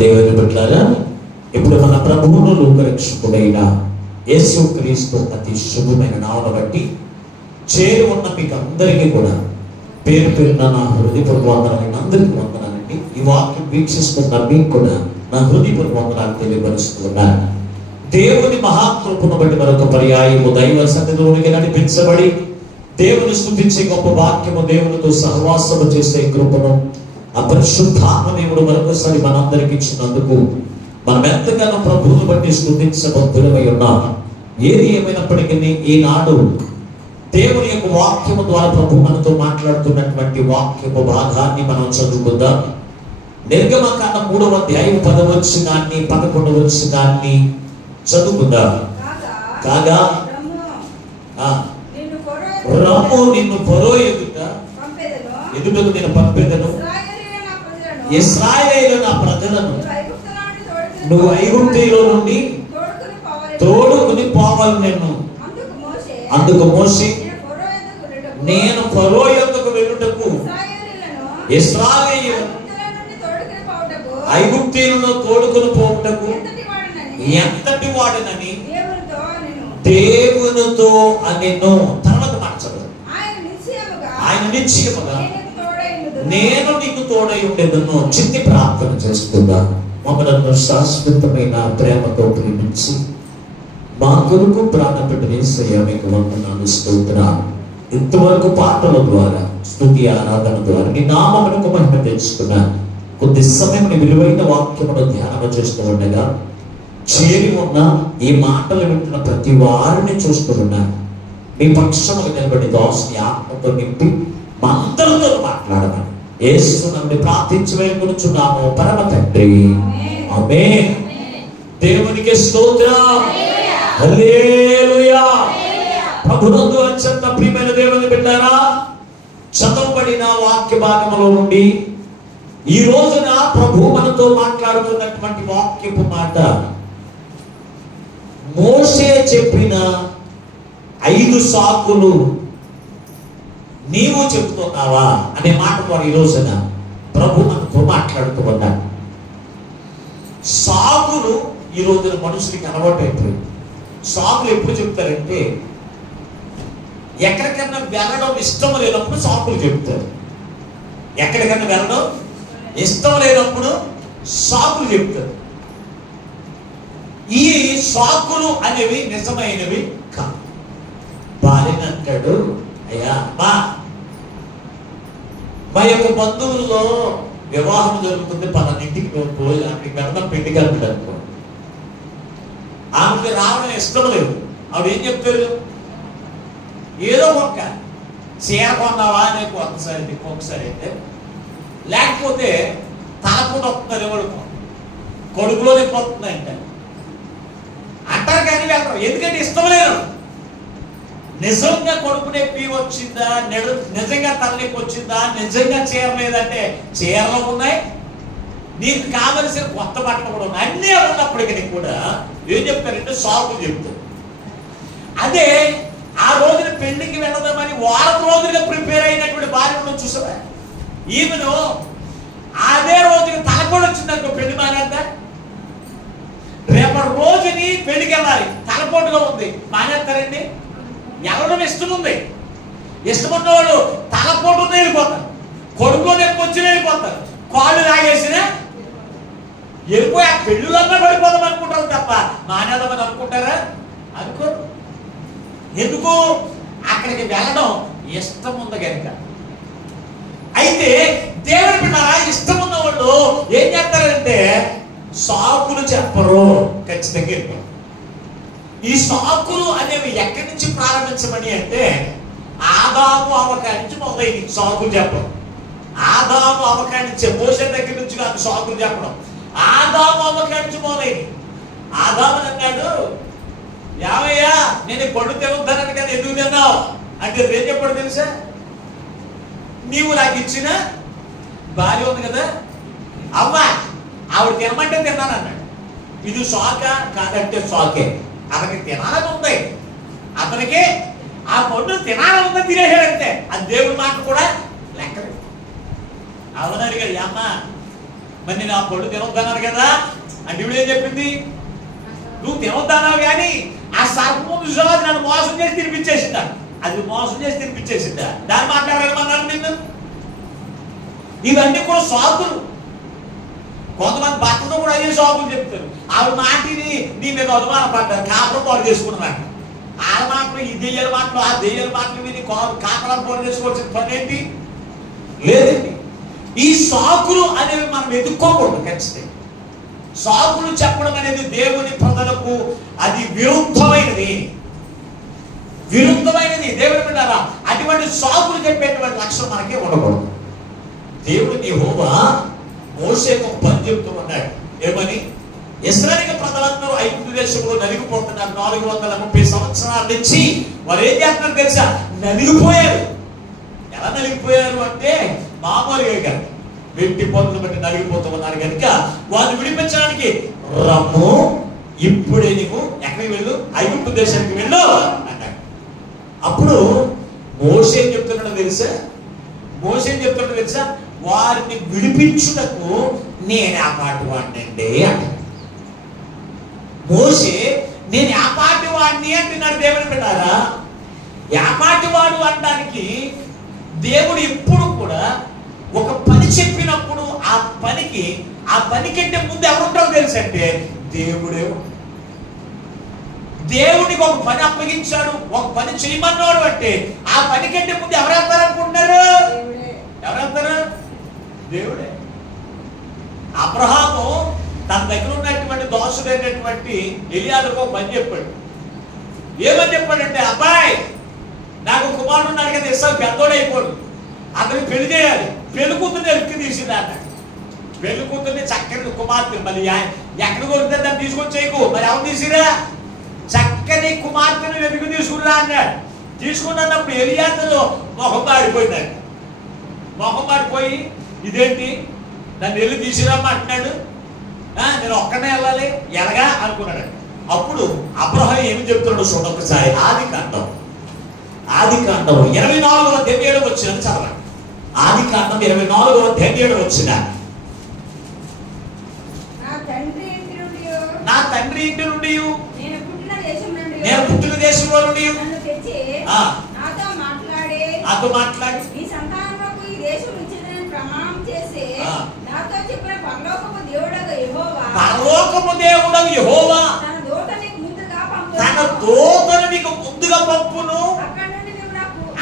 దేవుని బిడ్డలారా, ఇప్పుడు మన ప్రభువును లోకరక్షకుడైన యేసుక్రీస్తు అతి శుభమైన నామమును బట్టి చేరి ఉన్న మీకు అందరికీ కూడా పేరు పేరున నా హృదయపూర్వక వందనాలు. అందరికీ వందనాలండి. ఈ వాక్యం వీక్షిస్తున్న మీకు కూడా నా హృదయపూర్వక వందనాలు తెలియపరుస్తున్నాను. దేవుని మహాకృపను బట్టి మరొక పర్యాయము దైవ సన్నిధిలోనికి నడిపించబడి దేవుని స్తుతించే గొప్ప వాక్యము, దేవునితో సహవాసము చేసే కృపను అపరిశుద్ధాత్మ దేవుడు మరొకసారి మనందరికి ఇచ్చినందుకు మనం ఎంతగానో ప్రభువును బట్టి స్తుతించబద్ధులమై ఉన్నాం. ఏది ఏమైనప్పటికీ ఈనాడు దేవుని యొక్క వాక్యము ద్వారా ప్రభు మనతో మాట్లాడుతున్నటువంటి వాక్యపు భాగాన్ని మనం చదువుకుందాం. నిర్గమకాండ 3వ అధ్యాయం 10వ వచనాన్ని 11వ వచనాన్ని చదువుకుందాం. కాగా రమ్ము నిన్ను ఫరో ఎదుటకు నేను పంపెదను, ఇశ్రాయేలు నా ప్రజలను నువ్వు ఐగుప్తులో నుండి తోడుకుని పోవాలి. నేను అందుకు మోషే నేను ఫరో యొద్దకు వెళ్ళుటకు ఇశ్రాయేలు ఐగుప్తులో తోడుకుని పోవుటకు ఎంతటి వాడనని దేవునితో అనెను. తర్వాత మార్చదు. ఆయన నిశ్చయముగా నేను నీకు తోడై ఉండేదను. చిన్ని ప్రార్థన చేసుకుందా. మమ్మల్ని శాశ్వతమైన ప్రేమతో ప్రేమించి మా కొరకు ప్రాణపెట్టిన యేసయ్య మీకు వందనాలు, స్తోత్రాలు. ఇంతవరకు పాటల ద్వారా, స్తుతి ఆరాధన ద్వారా నీ నామమునకు మహిమ తెచ్చుకున్నాను. కొద్ది సమయం నీ విలువైన వాక్యమును ధ్యానం చేస్తూ ఉండగా చేరి ఉన్న ఈ మాటలు వింటున్న ప్రతి వారిని చూస్తున్నాను. మీ పక్షములు నిలబడి దాసుని ఆత్మతో నింపి మా అందరితో మాట్లాడమని యేసునామములో ప్రార్థించి వేడుకొనుచున్నాము పరమ తండ్రి, ఆమేన్. దేవునికి స్తోత్రం, హల్లెలూయా. ప్రభునందు అత్యంత ప్రియమైన దేవుని బిడ్డలారా, చదవబడిన వాక్య భాగములో నుండి ఈ రోజున ప్రభు మనతో మాట్లాడుతున్నటువంటి వాక్యపు మాట, మోషే చెప్పిన 5 సాకులు నీవు చెప్తున్నావా అనే మాట ద్వారా ఈ రోజున ప్రభు మనతో మాట్లాడుతూ ఉన్నాడు. సాకులు ఈ రోజున మనుషులకి అలవాటు అయిపోయింది. సాకులు ఎప్పుడు చెప్తారంటే ఎక్కడికన్నా వెళ్ళడం ఇష్టం లేనప్పుడు సాకులు చెప్తారు. ఎక్కడికన్నా వెళ్ళడం ఇష్టం లేనప్పుడు సాకులు చెప్తారు. ఈ సాకులు అనేవి నిజమైనవి కాదు. భార్యని అంటాడు, అయ్యా మా యొక్క బంధువుల్లో వివాహం జరుగుతుంది, పలానింటికి పోయి అక్కడికి వెళ్ళడం పెళ్లికి వెళ్తాడు అనుకో. ఆమెకి రావడం ఇష్టం లేదు. ఆవిడ ఏం చెప్తారు? ఏదో ఒక్క చీర కొన్నావా అని ఒకసారి అయితే, లేకపోతే తలపూట వస్తున్నారు, ఎవరు కొడుకులో నొప్పి వస్తుంది అంటారు. కానీ వెళ్ళరు, ఎందుకంటే ఇష్టం లేదు. నిజంగా కడుపు నొప్పి వచ్చిందా, నిజంగా తలనొప్పి వచ్చిందా, నిజంగా చీర లేదంటే చీరలో ఉన్నాయి, నీకు కావలసిన కొత్త బట్టలు కూడా ఉన్నాయి, అన్నీ ఉన్నప్పటికీ కూడా ఏం చెప్తారంటే సాకులు చెప్తారు. అదే ఆ రోజున పెళ్లికి వెళ్ళదామని వారం రోజులుగా ప్రిపేర్ అయినటువంటి భార్యను చూసావా, ఈమెను అదే రోజుకి తలపోటు వచ్చిందనుకో పెళ్లి మానేద్దా. రేపటి రోజుని పెళ్లికి వెళ్ళాలి, తలపోటుగా ఉంది, మానేస్తారండి? ఎవడం ఇష్టం ఉంది, ఇష్టమున్న వాళ్ళు తలపోటు వెళ్ళిపోతారు, కొడుకు నొప్పి వచ్చి వెళ్ళిపోతారు, కాళ్ళు లాగేసిన వెళ్ళిపోయి ఆ పెళ్ళిలోనే పడిపోదాం అనుకుంటారు తప్ప మానేదామని అనుకుంటారా? అనుకోరు. ఎందుకు? అక్కడికి వెళ్ళడం ఇష్టం ఉంది కనుక. అయితే దేవుడి బిడ్డలారా, ఇష్టం ఉన్న వాళ్ళు ఏం చేస్తారంటే సాకులు చెప్పరు, ఖచ్చితంగా. ఈ సాకులు అనేవి ఎక్కడి నుంచి ప్రారంభించమని అంటే ఆదాము అవ్వకాడి నుంచి మొదలైంది సాకులు చెప్పడం. ఆదాము అవ్వకాడి నుంచి, మోషే దగ్గర నుంచి కాదు సాకులు చెప్పడం, ఆదాము అవ్వకాడి నుంచి మొదలైంది. ఆదాము అన్నాడు, ఏమయ్యా నేను పండు తినొద్దానని కదా ఎందుకు తిన్నావు అంటే ఏం చెప్పాడు తెలుసా? నీవు నాకు ఇచ్చిన భార్య ఉంది కదా అమ్మా, ఆవిడ తినమంటే తిన్నాను అన్నాడు. ఇది సాక కాదంటే సాకే. అతనికి తినాలని ఉంది, అతనికి ఆ పండు తినాలని ఉందని తినేసాడంటే అది దేవుడి మాట కూడా లెక్క. అవును అడిగాడు, అమ్మా మరి నేను ఆ పళ్ళు తినొద్దన్నాను కదా అంటే ఇప్పుడు ఏం చెప్పింది, నువ్వు తినొద్దన్నావు కానీ ఆ సర్పము విశ్వాసం నన్ను మోసం చేసి తినిపించేసిందా, అది మోసం చేసి తినిపించేసిందా, దాన్ని మాట్లాడమన్నారు నిన్ను. ఇవన్నీ కూడా సాకులు. కొంతమంది భర్తతో కూడా అయ్యే సాకులు చెప్తారు. ఆవిడ మాటిని నీ మీద అనుమానం పడ్డారు, కాపురం పాడు చేసుకున్నాడు. ఆ మాటలు ఈ దెయ్యాల మాటలు ఆ దెయ్యాల మాటలు విని కాపురం పాడు చేసుకోవాల్సిన పని ఏంటి లేదండి. ఈ సాకులు అనేవి మనం ఎదుర్కోకూడదు. ఖచ్చితంగా సాకులు చెప్పడం అనేది దేవుని ప్రజలకు అది విరుద్ధమైనది, విరుద్ధమైనది. దేవుని బిడ్డలారా, అటువంటి సాకులు చెప్పేటువంటి లక్షణం మనకే ఉండకూడదు. దేవుడు యెహోవా మోషేకు ఒక పని చెప్తూ ఉన్నాడు. ఏమని? ఇశ్రాయేలు ప్రజలందరూ ఐగుప్తు దేశంలో నలిగిపోతున్నారు. 430 సంవత్సరాల నుంచి వారు ఏం చేస్తున్నారు తెలుసా? నలిగిపోయారు. ఎలా నలిగిపోయారు అంటే మామూలుగా కాదు, వెంటి పనులు బట్టి నలిగిపోతూ ఉన్నారు కనుక వారిని విడిపించడానికి రమ్ము, ఇప్పుడే నీకు ఎక్కడికి వెళ్ళు, ఐగుప్తు దేశానికి వెళ్ళు అన్నాడు. అప్పుడు మోషే ఏం చెప్తున్నాడో తెలుసా? మోషే ఏం చెప్తున్నాడో తెలుసా? వారిని విడిపించుటకు నేను ఆ పాటి వాడినండి అంటాడు. మోషే నేను ఆ పాటి వాడిని అంటున్నాడు. దేవుని బిడ్డలారా, యాపాటి వాడు అనడానికి దేవుడు ఎప్పుడు కూడా ఒక పని చెప్పినప్పుడు ఆ పని కంటే ముందు ఎవరుంటారో తెలుసంటే దేవుడే. దేవుడికి ఒక పని అప్పగించాడు, ఒక పని చేయమన్నాడు అంటే ఆ పని కంటే ముందు ఎవరెళ్తారు అనుకుంటున్నారు? ఎవరెళ్తారు? దేవుడే. అబ్రహాము తన దగ్గర ఉన్నటువంటి దోషుడైనటువంటి ఎలియాజరుకు ఒక పని చెప్పాడు. ఏమని చెప్పాడంటే, అబ్బాయి నాకు కుమారుడు ఉన్నాడు కదా, ఇస్సాకు పెద్దోడైపోడు, అతనికి పెళ్లి చేయాలి, పెళ్లి కూతుర్ని ఎక్కి తీసింది అన్నాడు. పెళ్లి కూతుర్ని చక్కని కుమార్తె, మరి ఎక్కడ కొరికితే దాన్ని తీసుకొచ్చేయకు, మరి ఎవరు తీసిరా? చక్కని కుమార్తెను వెతుకు తీసుకురా అన్నాడు. తీసుకున్నప్పుడు ఎలియాజరు మొహం మాడిపోయినాడు. మొహం మాడిపోయి ఇదేంటి నన్ను వెళ్ళి తీసుకురామ్మా అంటున్నాడు, నేను ఒక్కనే వెళ్ళాలి ఎలాగా అనుకున్నాడు. అప్పుడు అబ్రహాము ఏమి చెప్తున్నాడు చూడండి ఒకసారి. ఆదికాండం 24వ అధ్యాయం 7వ వచనం చదవండి. ఆదికాండం 24వ అధ్యాయం 7వ వచనం. నా తండ్రి ఇంటి నుండి నేను పుట్టిన దేశంలో నుండి నాతో మాట్లాడి పరలోకపు దేవుడగు యెహోవా తన దూతను నీకు ముందుగా పంపును,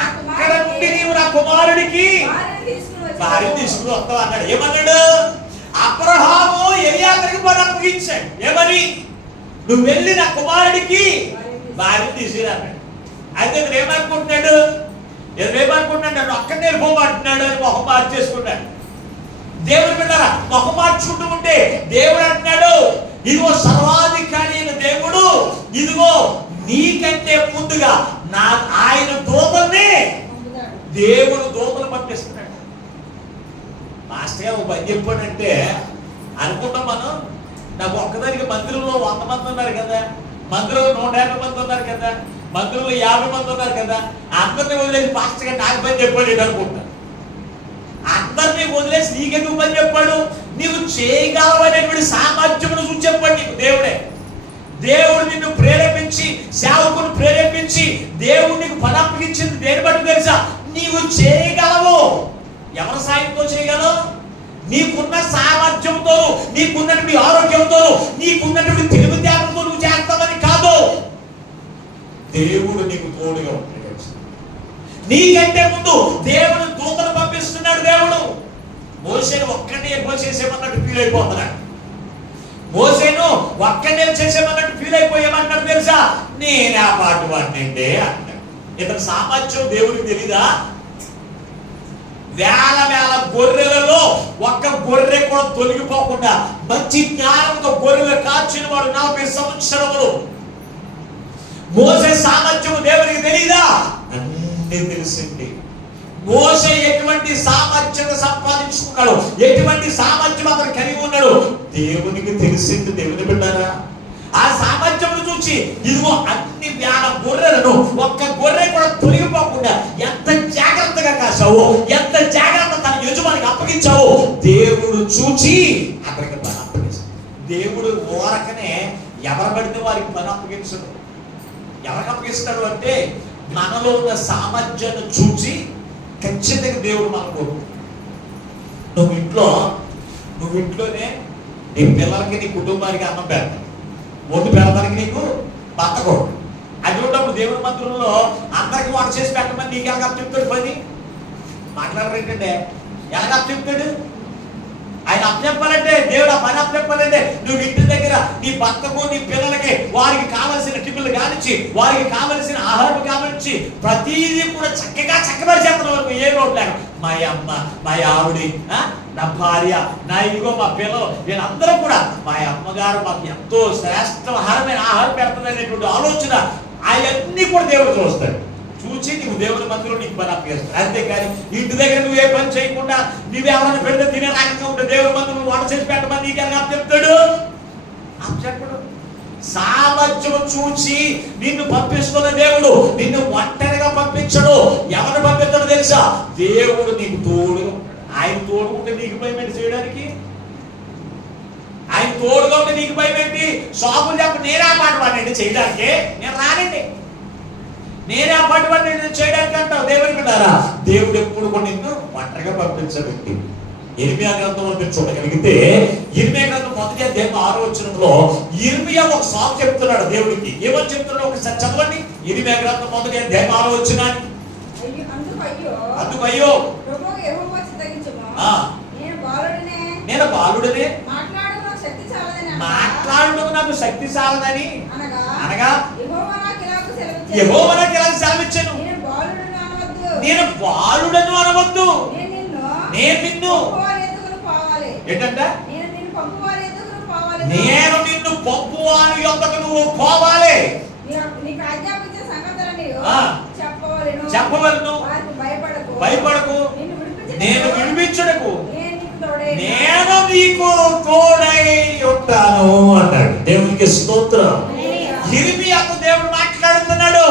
అక్కడ నుండి నీవు నా కుమారుడికి భార్యను తీసుకుని వస్తావు అన్నాడు. ఏమన్నాడు? అబ్రహాము ఎలియాజరుకి పని అప్పగించాడు. ఏమని? నువ్వు వెళ్ళి నా కుమారుడికి భార్యను తీసుకురా అన్నాడు. అయితే నేను ఏమనుకుంటున్నాడు? నన్ను ఒక్కడే వెళ్ళిపోమంటున్నాడు అని మొహం మార్చేసుకున్నాడు. దేవుడు బిడ్డలారా, మొహం మార్చుకుంటూ ఉంటే దేవుడు అంటున్నాడు, ఇదిగో సర్వాధికారి అయిన దేవుడు, ఇదిగో నీకంటే ముందుగా ఆయన దూతల్ని దేవుడు దూతలు పంపిస్తున్నాడు. మాస్టర్ గారు ఒక పని చెప్పాడంటే అనుకుంటాం మనం, నాకు ఒక్కదానికి మందిరంలో 100 మంది ఉన్నారు కదా, మందిరంలో 150 మంది ఉన్నారు కదా, మందిరంలో 50 మంది ఉన్నారు కదా, అందరినీ వదిలేసి పాస్టర్ గారు నాకు పని చెప్పాడు అనుకుంటా. అందరినీ వదిలేసి నీకెందుకు పని చెప్పాడు? నీవు చేయగలవనేటువంటి సామర్థ్యమును చూసి చెప్పాడు నీకు దేవుడే. దేవుడు నిన్ను ప్రేరేపించి, సేవకుని ప్రేరేపించి దేవుడు నీకు పని అప్పగించింది దేని బట్టి తెలుసా? నీవు చేయగలవు. ఎవరి సాయంతో చేయగలవు? నీకున్న సామర్థ్యంతో, నీకున్నటువంటి ఆరోగ్యంతో, నీకున్నటువంటి తెలివితేటలతో నువ్వు చేస్తావని కాదు, దేవుడు నీకు తోడుగా ఉంటాడు. నీకంటే ముందు దేవుడు దూతను పంపిస్తున్నాడు. దేవుడు మోసేను ఒక్కడే ఎక్కువ చేసేమన్నట్టు ఫీల్ అయిపోతున్నాడు. మోసేను ఒక్కడే చేసేమన్నట్టు ఫీల్ అయిపోయామన్నాడు తెలుసా? నేను ఆ పాటు వాడినండి అన్నాడు. ఇతని సామర్థ్యం దేవుడికి తెలీదా? వేల గొర్రెలలో ఒక్క గొర్రె కూడా తొలగిపోకుండా మంచి జ్ఞానంతో గొర్రెలు కాచిన వాడు 40 సంవత్సరములు. మోసే సామర్థ్యము దేవుడికి తెలీదా? అన్ని తెలిసింది. మోసే ఎటువంటి సామర్థ్యం సంపాదించుకున్నాడు, ఎటువంటి సామర్థ్యం అతను కలిగి ఉన్నాడు దేవునికి తెలిసింది. దేవుని బిడ్డారా, ఆ సామర్థ్యమును చూసి ఇదిగో అన్ని వేల గొర్రెలను ఒక్క గొర్రె కూడా తొలగిపోకుండా ఎంత జాగ్రత్తగా కాసావో, ఎంత జాగ్రత్త తన యజమానికి అప్పగించావో దేవుడు చూచి ఆఖరికి పని అప్పగిస్తాడు. దేవుడు ఓరకనే ఎవరు పడితే వారికి పని అప్పగించడు. ఎవరికి అప్పగిస్తాడు అంటే మనలో ఉన్న సామర్థ్యాన్ని చూసి ఖచ్చితంగా దేవుడు మనకు నువ్వు ఇంట్లోనే నీ పిల్లలకి నీ కుటుంబానికి అన్నం పెడతావు, ఒడ్డు పెడతానికి నీకు బతకూడదు. అది ఉన్నప్పుడు దేవుడి మందిరంలో అందరికి వంట చేసి పెట్టమని నీకు ఎలాగ చెప్తాడు? పని మాట్లాడరేంటంటే ఎలాగ చెప్తాడు? ఆయన అప్పచెప్పాలంటే దేవుడు ఆ పని అప్పచెప్పాలంటే నువ్వు ఇంటి దగ్గర నీ భర్తకు నీ పిల్లలకి వారికి కావలసిన టిఫిన్లు కానిచ్చి, వారికి కావలసిన ఆహారం కానిచ్చి, ప్రతిదీ కూడా చక్కబరిచేస్తున్న వరకు ఏ లోటు లేక మా అమ్మ, మా ఆవిడ, నా భార్య, నా ఇదిగో మా పిల్లలు, వీళ్ళందరూ కూడా మా అమ్మగారు మాకు ఎంతో శ్రేష్టమైన ఆహారం పెడుతుంది అనేటువంటి ఆలోచన అవన్నీ కూడా దేవుడు చూస్తాడు. చూసి నీవు దేవుని మందిరంలో నీకు పని అప్పగిస్తాడు. అంతేకాని ఇంటి దగ్గర నువ్వు ఏ పని చేయకుండా నువ్వెవరైనా పెడితే తినే రకంగా ఉంటే దేవుని మందిరంలో వంట చేసి పెట్టమని నీకు ఎలా చెప్తాడు? చెప్పడు. సామర్థ్యం చూసి నిన్ను పంపిస్తున్న దేవుడు నిన్ను ఒంటరిగా పంపించడు. ఎవరు పంపిస్తాడో తెలుసా? దేవుడు నీకు తోడుగా. ఆయన తోడుకుంటే నీకు భయం చేయడానికి, ఆయన తోడుగా ఉంటే నీకు భయం ఏంటి? షాపులు చెప్ప నేనే మాట వాడిని చేయడానికి, నేను రానండి, నేనే ఆ పాటు వాడిని చేయడానికి అంటావు. దేవుడికి ఉన్నారా? దేవుడు ఎప్పుడు కూడా నిన్ను ఒంటరిగా పంపించబెట్టి. ఇర్మియా గ్రంథంలో మీరు చూడగలిగితే ఇర్మియా గ్రంథం 1వ అధ్యాయం 6వ వచనంలో ఇర్మియా ఒక సాకు చెప్తున్నాడు దేవుడికి. ఏమని చెప్తున్నాడు ఒకసారి చదవండి. ఇర్మియా గ్రంథం 1వ అధ్యాయం 6వ వచనాన్ని. అందుకు అయ్యో నేను బాలుడనే, మాట్లాడుటకు నాకు శక్తి చాలదని అనగా యెహోవా నాకు ఇలా సెలవిచ్చెను, నేను బాలుడను అనవద్దు, నేను నిన్ను ఏంటంట, నేను నిన్ను పంపువాని యొద్దకు నువ్వు పోవాలి, చెప్పవలను, భయపడకు, నేను విడిపించుటకు నేను నీకు తోడై ఉంటాను అన్నాడు. దేవునికి స్తోత్రం. ఇర్మియాకు దేవుడు మాట్లాడుతున్నాడు.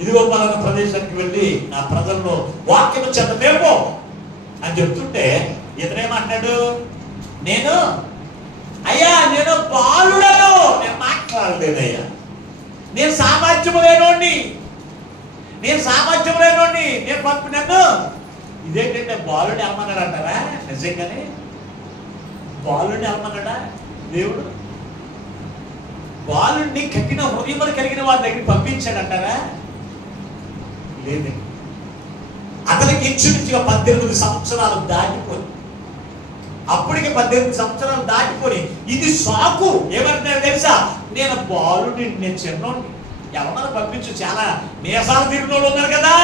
ఇదిగో పలానా ప్రదేశానికి వెళ్ళి నా ప్రజల్లో వాక్యం చెప్పలేమో అని చెప్తుంటే ఇతనేమంటాడు? నేను బాలుడను, నేను మాట్లాడలేదయ్యా, నేను సామర్థ్యం లేనోడిని, నేను పంపినాను. ఇదేంటంటే బాలుని అమ్మన్నాడు అంటారా? నిజంగానే బాలుని అమ్మన్నాడా దేవుడు? బాలుడిని కఠిన హృదయములు కలిగిన వారి దగ్గరికి పంపించాడంటారా? లేదండి. అతనికి ఇంచుమించుగా 18 సంవత్సరాలు దాటిపోయి, అప్పటికి 18 సంవత్సరాలు దాటిపోయి ఇది సాకు. ఏమంటున్నాడు తెలుసా? నేను బాలుడిని, నేను చిన్నోడిని, ఎవరన్నా పంపించు, చాలా మీసాలు తిరిగిన వాళ్ళు ఉన్నారు కదా,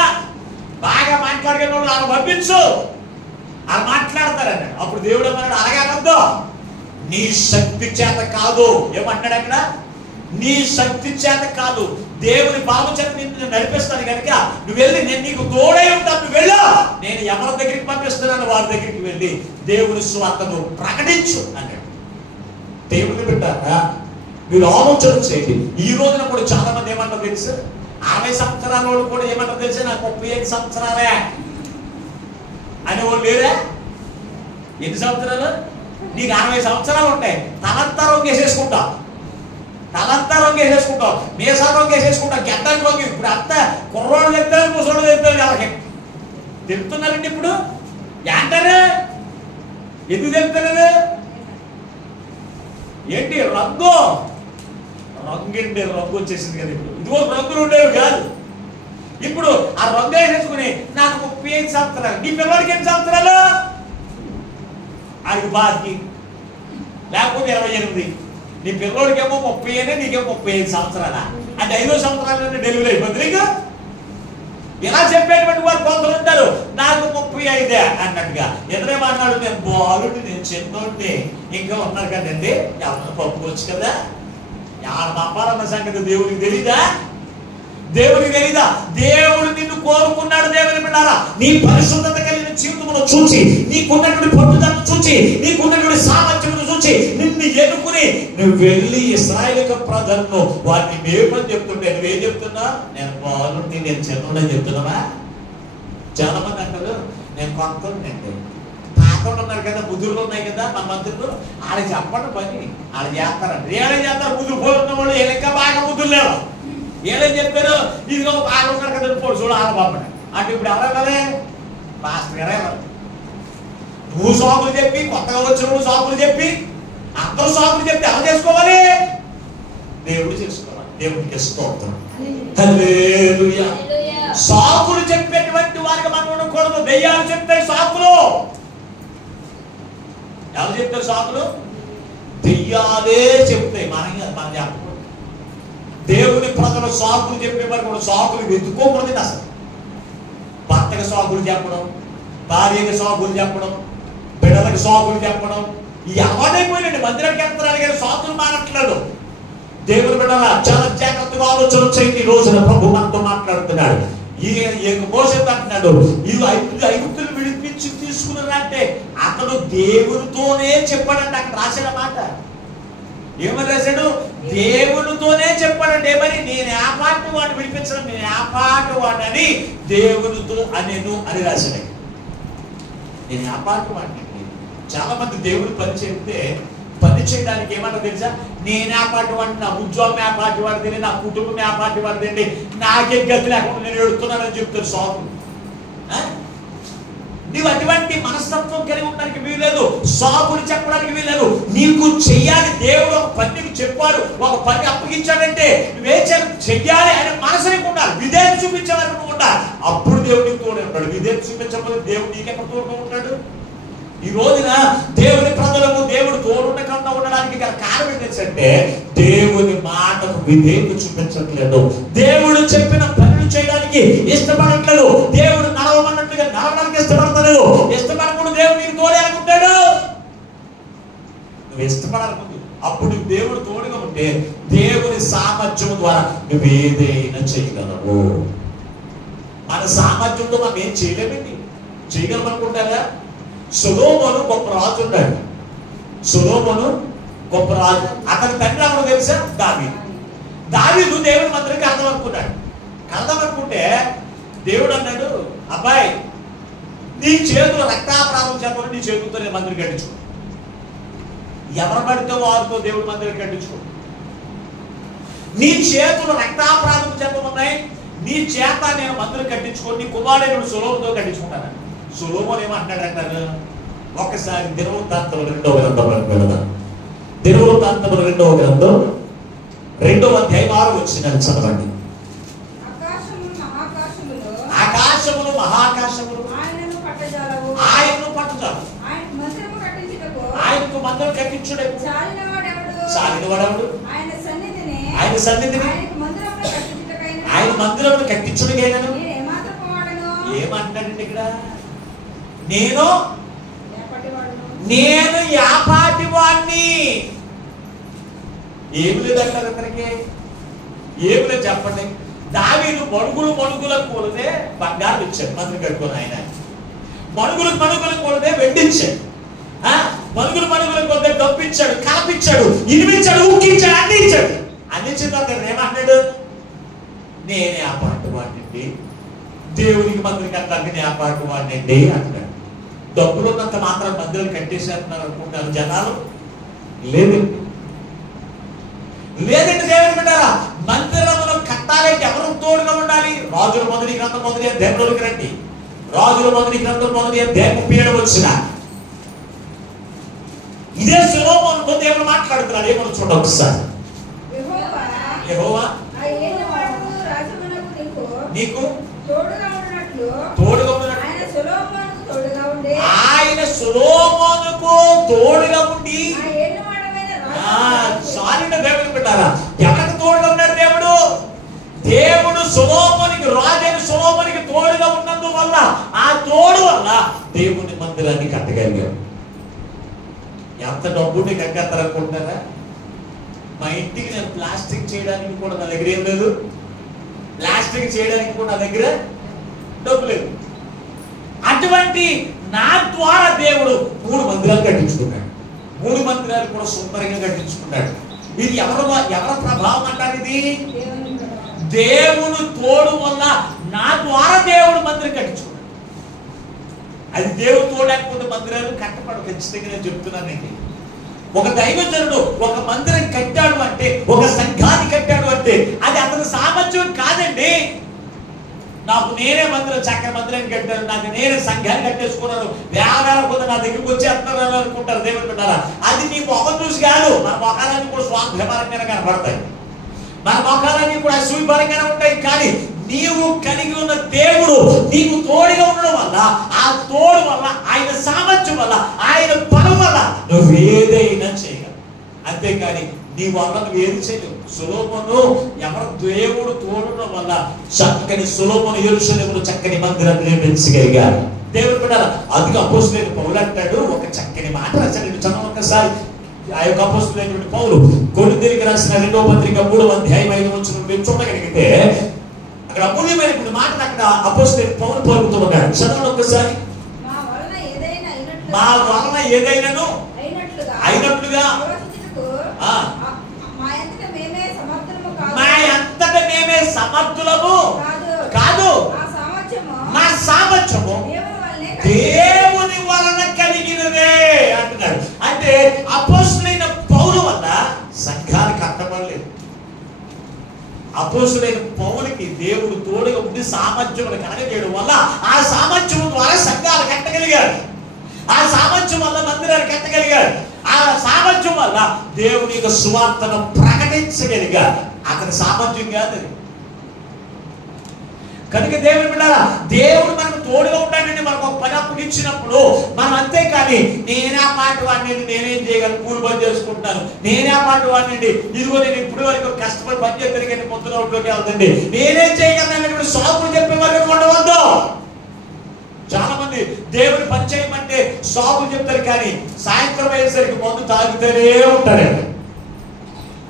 బాగా మాట్లాడుకునే వాళ్ళు అలా పంపించు, అలా మాట్లాడతారన్నాడు. అప్పుడు దేవుడు అన్నాడు, అలాగేనద్దు, నీ శక్తి చేత కాదు. ఏమంటాడు అక్కడ? నీ శక్తి చేత కాదు, దేవుని బాబు చేత నిన్ను నడిపిస్తాను కనుక నువ్వు వెళ్ళి, నేను నీకు తోడై ఉంటాను, నువ్వు వెళ్ళు, నేను ఎవరి దగ్గరికి పంపిస్తున్నాను వారి దగ్గరికి వెళ్ళి దేవుని స్వార్థను ప్రకటించు అన్నాడు. దేవుని బిడ్డారా, మీరు ఆలోచన చేయండి. ఈ రోజున కూడా చాలా మంది ఏమంటారు తెలుసు? 60 సంవత్సరాల వాళ్ళు కూడా ఏమంటారు తెలుసు? నాకు 35 సంవత్సరాలే అనేవాళ్ళు లేరా? ఎన్ని సంవత్సరాలు? నీకు 60 సంవత్సరాలు ఉంటాయి, తలంతా రంగేసేసుకుంటావు, మీసాలు రంగేసేసుకుంటావు, గెడ్డలు రంగు. ఇప్పుడు అంతా కుర్రోళ్ళు తెస్తారు, ముసలోళ్ళు తెస్తారు. ఎవరికి తెలుపుతున్నారండి ఇప్పుడు? ఏంటారు? ఎందుకు తెలుపుతున్నారు? ఏంటి రంగు వచ్చేసింది కదా. ఇప్పుడు ఇదిగో రంగులు ఉండేవి కాదు. ఇప్పుడు ఆ రంగు వేసేసుకుని నాకు 35 సంవత్సరాలు, నీ పిల్లడికి ఎన్ని సంవత్సరాలు? ఆయనకు బాధకి లేకపోతే 28, నీ పిల్లోడికేమో 30, నీకేమో 35 సంవత్సరాలా? అంటే 5వ సంవత్సరాలు డెలివరీ అయిపోతుంది నీకు. ఇలా చెప్పేటువంటి వారు కొందరు ఉంటారు, నాకు 35 అన్నట్టుగా. ఎదురేమన్నాడు? నేను బాలుడు, నేను చిన్నోడిని. ఇంకా ఉన్నారు కదండి, ఎవరైనా పంపుకోవచ్చు కదా. ఎవరు పంపాలన్న సంగతి దేవుడికి తెలీదా? దేవుడు నిన్ను కోరుకున్నాడు. దేవుని బిడ్డారా, నీ పరిశుద్ధత కలిగిన జీవితంలో చూసి, నీకున్నటువంటి పట్టుదలను చూసి, నీకున్నటువంటి సామర్థ్యమును చూసి నిన్ను ఎన్నుకుని నువ్వు వెళ్ళి ఇశ్రాయేలు ప్రజలను వారిని మేపని చెప్తుంటే నువ్వేం చెప్తున్నా? నేను బాలుడిని, నేను చిన్నోడని చెప్తున్నావా? చాలా మంది అంటారు, నేను కొత్తోడినండి, పాత పాస్టర్లు ఉన్నారు కదా, బుద్ధులు ఉన్నాయి కదా మన మంత్రులు, వాళ్ళు చెప్పండి పని, వాళ్ళు చేస్తారండి. ఏమేం చేస్తారు? బుద్ధులు పోతున్న వాళ్ళు వీళ్ళు ఇంకా బాగా బుద్ధులు లేవు. ఏమేం చెప్పారు? ఇదిగో వాళ్ళు ఉన్నారు కదా పోడు చూడు వాళ్ళ బాబు అంటే ఇప్పుడు ఎవరే పాస్టర్ గారే నువ్వు సాకులు చెప్పి, కొత్తగా వచ్చిన సాకులు చెప్పి, అందరూ సాకులు చెప్పి ఎవరు చేసుకోవాలి? దేవుడు చేసుకోవాలి. దేవుడికి స్తోత్రం. హల్లెలూయా. సాకులు చెప్పేటువంటి వారికి మనం ఉండకూడదు. దెయ్యాలు చెప్తాయి సాకులు. ఎవరు చెప్తారు సాకులు? దెయ్యాలే చెప్తాయి. మనం చెప్పకూడదు. దేవుని ప్రజలు సాకులు చెప్పేవారు కూడా సాకులు వెతుక్కోకూడదు. అసలు భర్తకి సాకులు చెప్పడం, భార్యకి సాకులు చెప్పడం, బిడ్డలకు సాకులు చెప్పడం, ఈ అవాడైపోయినండి. మందిరానికి వెళ్తున్నారు కానీ సాకులు మానట్లేదు. దేవుని బిడ్డల చాలా జాగ్రత్తగా ఆలోచన చేయండి. ఈ రోజున ప్రభు మనతో మాట్లాడుతున్నాడు. ఈ మోసే అంటున్నాడు, ఇది ఐగుప్తులు విడిపించి తీసుకున్నారంటే అతడు దేవునితోనే చెప్పాడంటే అక్కడ రాసిన మాట. ఏమని రాశాడు? దేవునితోనే చెప్పాడంటే ఏమని? నేను ఆ పాటి వాడిని విడిపించడం, నేను ఆ పాటి వాడని దేవునితో అనేను అని రాశాడు. నేను ఆ పాటి వాడిని. చాలా మంది దేవుడు పని చెప్తే పని చేయడానికి ఏమంటారు తెలుసా? నేను ఆ పాటి వాడిని, నా ఉద్యోగం ఆ పాటి వాడిదండి, నా కుటుంబం ఆ పాటి వాడిదండి, నాకే గతి లేకుండా నేను ఎడుతున్నానని చెప్తారు సాకు. నీవు అటువంటి మనస్తత్వం కలిగి ఉండడానికి వీల్లేదు. సాకులు చెప్పడానికి వీల్లేదు. నీకు చెయ్యాలి. దేవుడు ఒక పని చెప్పాడు, ఒక పని అప్పగించాడంటే నువ్వే చెయ్యాలి అని మనసు నీకు ఉండాలి. విధేయత చూపించాలని నువ్వు ఉండాలి. అప్పుడు దేవుడు నీకు తోడు ఉంటాడు. విధేయత చూపించకపోతే దేవుడు నీకెక్కడ తోడుగా ఉంటాడు? ఈ రోజున దేవుని ప్రజలకు దేవుడు తోడుండకుండా ఉండడానికి గల కారణం ఏంటంటే దేవుని మాటకు విధేయత చూపించట్లేదు. దేవుడు చెప్పిన పనులు చేయడానికి ఇష్టపడట్లేదు. దేవుడు నడవమన్నట్టుగా నడవడానికి ఇష్టపడతలేదు. ఇష్టపడకుండా దేవుడు నీకు తోడే అనుకుంటాడు. నువ్వు ఇష్టపడాలనుకుంటు అప్పుడు దేవుడు తోడుగా ఉంటే దేవుని సామర్థ్యం ద్వారా నువ్వు ఏదైనా చేయగలవు. మన సామర్థ్యంతో మనం ఏం చేయలేమండి. చేయగలమనుకుంటారా? సొలొమోను గొప్ప రాజు ఉన్నాడు. సొలొమోను గొప్ప రాజు. అతని తండ్రి ఎవరో తెలుసా? దావీదు. దావీదు దేవుడి మందిరానికి కడదామనుకున్నాడు. కడదామనుకుంటే దేవుడు అన్నాడు, అబ్బాయి నీ చేతులు రక్తాపరాధం చెప్పని నీ చేతులతో నేను మందిరం కట్టించుకో. ఎవరు పడితే వారితో దేవుడి మందిరం కట్టించుకో. నీ చేతులు రక్తాపరాధం చెప్పనున్నాయి, నీ చేత నేను మందిరం కట్టించుకొని నీ కుమారుడు సొలొమోనుతో కట్టించుకుంటాను. సొలొమోను ఏమంటాడంటారు? ఒక్కసారి దినవృత్తాంతములు 2వ గ్రంథంలోకి వెళదాం. దినవృత్తాంతములు 2వ గ్రంథం 2వ అధ్యాయం 6వ వచనం చదవండి. ఆకాశములు మహాకాశములు ఆయనను పట్టజాలవు. ఆయనకు మందిరం కట్టించుటకు చాలినవాడెవడు? ఆయన సన్నిధిని ఆయన మందిరమును కట్టించుటకైనను ఏమంటాడండి ఇక్కడ? నేను యాపాటి వాడిని. ఏమి లేదంటారు అతనికి? ఏమి లేదు చెప్పండి. దావీదు మణుగులకు కొలితే బంగారం ఇచ్చాడు మందిరం కట్టుకొని. ఆయన మణుగులకు కొలితే వెండిచ్చాడు. మణుగులకు కొలితే డబ్బు ఇచ్చాడు, కలపిచ్చాడు, ఇనిపించాడు, ఉక్కించాడు, అన్ని ఇచ్చాడు. అందించిన తర్వాత ఏమంటాడు? నేనే ఆ పాటి వాడిని, దేవునికి మందిరం కట్టడానికి నేను ఆ పాటి వాడినండి అంటున్నాడు. డబ్బులు ఉన్నంత మాత్రం మందిరాలు కట్టేసేస్తున్నారు అనుకుంటారు జనాలు. లేదండి. దేవుని బిడ్డలారా, మందిరమును కట్టాలంటే ఎవరు తోడుగా ఉండాలి? రాజుల మొదటి గ్రంథం 1వ అధ్యాయంలోకి రండి. రాజుల మొదటి గ్రంథం 1వ అధ్యాయం 37వ వచనం. ఇదే సొలొమోనుతో దేవుడు మాట్లాడుతున్నాడు. ఏమో చూడండి ఒకసారి. యెహోవా నీకు తోడుగా ఉన్నట్లు ఆయన సొలొమోనుకు తోడుగా ఉండి సాలిన దేవుడు పెట్టారా? ఎవరికి తోడుగా ఉన్నాడు దేవుడు? దేవుడు సొలొమోనుకి, రాజైన సొలొమోనుకి తోడుగా ఉన్నందువల్ల, ఆ తోడు వల్ల దేవుని మందిరాన్ని కట్టగలిగాడు. ఎంత డబ్బుని కట్టేస్తారనుకుంటున్నారా? మా ఇంటికి నేను ప్లాస్టిక్ చేయడానికి కూడా నా దగ్గర ఏం లేదు. ప్లాస్టిక్ చేయడానికి కూడా నా దగ్గర డబ్బు లేదు. అటువంటి నా ద్వారా దేవుడు 3 మందిరాలు కట్టించుకున్నాడు. 3 మందిరాలు కూడా సుందరంగా కట్టించుకున్నాడు. ఇది ఎవరి ప్రభావం అంటారు? ఇది దేవుని తోడు వల్ల నా ద్వారా దేవుడు మందిరం కట్టించుకున్నాడు. అది దేవుడు తోడకపోతే మందిరాలు కట్టపడు. ఖచ్చితంగా నేను చెప్తున్నానండి. ఒక దైవజనుడు ఒక మందిరం కట్టాడు అంటే, ఒక సంఘాన్ని కట్టాడు అంటే అది అతని సామర్థ్యం కాదండి. నాకు నేనే మందిరం, చక్కని మందిరాన్ని కట్టాను, నాకు నేనే సంఘాన్ని కట్టేసుకున్నాను, వేల కొద్ది నా దగ్గరికి వచ్చి అంటున్నారు అనుకుంటారు దేవుడు పెట్టారా. అది నీ మొఖం చూసి కాదు. మన మొఖాలన్నీ కూడా స్వార్థపరంగానే కనపడతాయి, మన మొఖాలన్నీ కూడా అసూయపరంగానే ఉంటాయి. కానీ నీవు కలిగి ఉన్న దేవుడు నీకు తోడుగా ఉండడం వల్ల, ఆ తోడు వల్ల, ఆయన సామర్థ్యం వల్ల, ఆయన బలం వల్ల నువ్వు ఏదైనా చేయగలవు. అంతేకాని నీ వల్ల నువ్వు ఏది చేయలేవు. సొలొమోను ఎవరు దేవుడు తోడడం వల్ల చక్కని సొలొమోను యెరూషలేములో చక్కని మందిరాన్ని నిర్మించగలిగాడు. దేవుడు పెట్టాలి. అందుకే అపోస్తలుడైన పౌలు అంటాడు, ఒక చక్కని మాట రాశాడు. చదువు ఒక్కసారి. ఆ యొక్క అపోస్తలుడైనటువంటి పౌలు కొరింథీయులకు రాసిన 2వ పత్రిక 3వ అధ్యాయం 5వ వచనం మీరు చూడగలిగితే అక్కడ అమూల్యమైనటువంటి మాటలు అక్కడ అపోస్తలుడైన పౌలు పలుకుతూ ఉన్నాడు. చదవండి ఒక్కసారి. మా వలన ఏదైనాను అయినట్లుగా మా అంతట మేమే సమర్థులము కాదు, మా సామర్థ్యము దేవుని వలన కలిగినదే అంటున్నాడు. అంటే అపోస్తలుడైన పౌలు వల్ల సంఘాలు కట్టబడలేదు. అపోస్తలుడైన పౌలుకి దేవుడు తోడుగా ఉండి సామర్థ్యములు కలగజేయడం వల్ల ఆ సామర్థ్యం ద్వారా సంఘాలు కట్టగలిగాడు. ఆ సామర్థ్యం వల్ల మందిరాలు కట్టగలిగాడు. ఆ సామర్థ్యం వల్ల దేవుని యొక్క సువార్తను ప్రకటించగలిగాడు. అతని సామర్థ్యం కాదు. కనుక దేవుడు బిడ్డలారా, దేవుడు మనకు తోడుగా ఉంటాడండి. మనకు ఒక పని అప్పగించినప్పుడు మనం అంతేకాని నేనే ఆ పాట వాడిని, నేనేం చేయగలను, కూలి పని చేసుకుంటున్నాను, నేనే ఆ పాట వాడినండి, ఇదిగో నేను ఇప్పుడు వరకు కష్టపడి పని చేద్దరికండి, పొద్దున ఒకటిలోకి వెళ్తండి, నేనేం చేయగలను సాకులు చెప్పే వరకు ఉండవద్దు. చాలా మంది దేవుని పని చేయమంటే సాకులు చెప్తారు, కానీ సాయంత్రం అయ్యేసరికి మందు తాగుతూనే ఉంటారండి,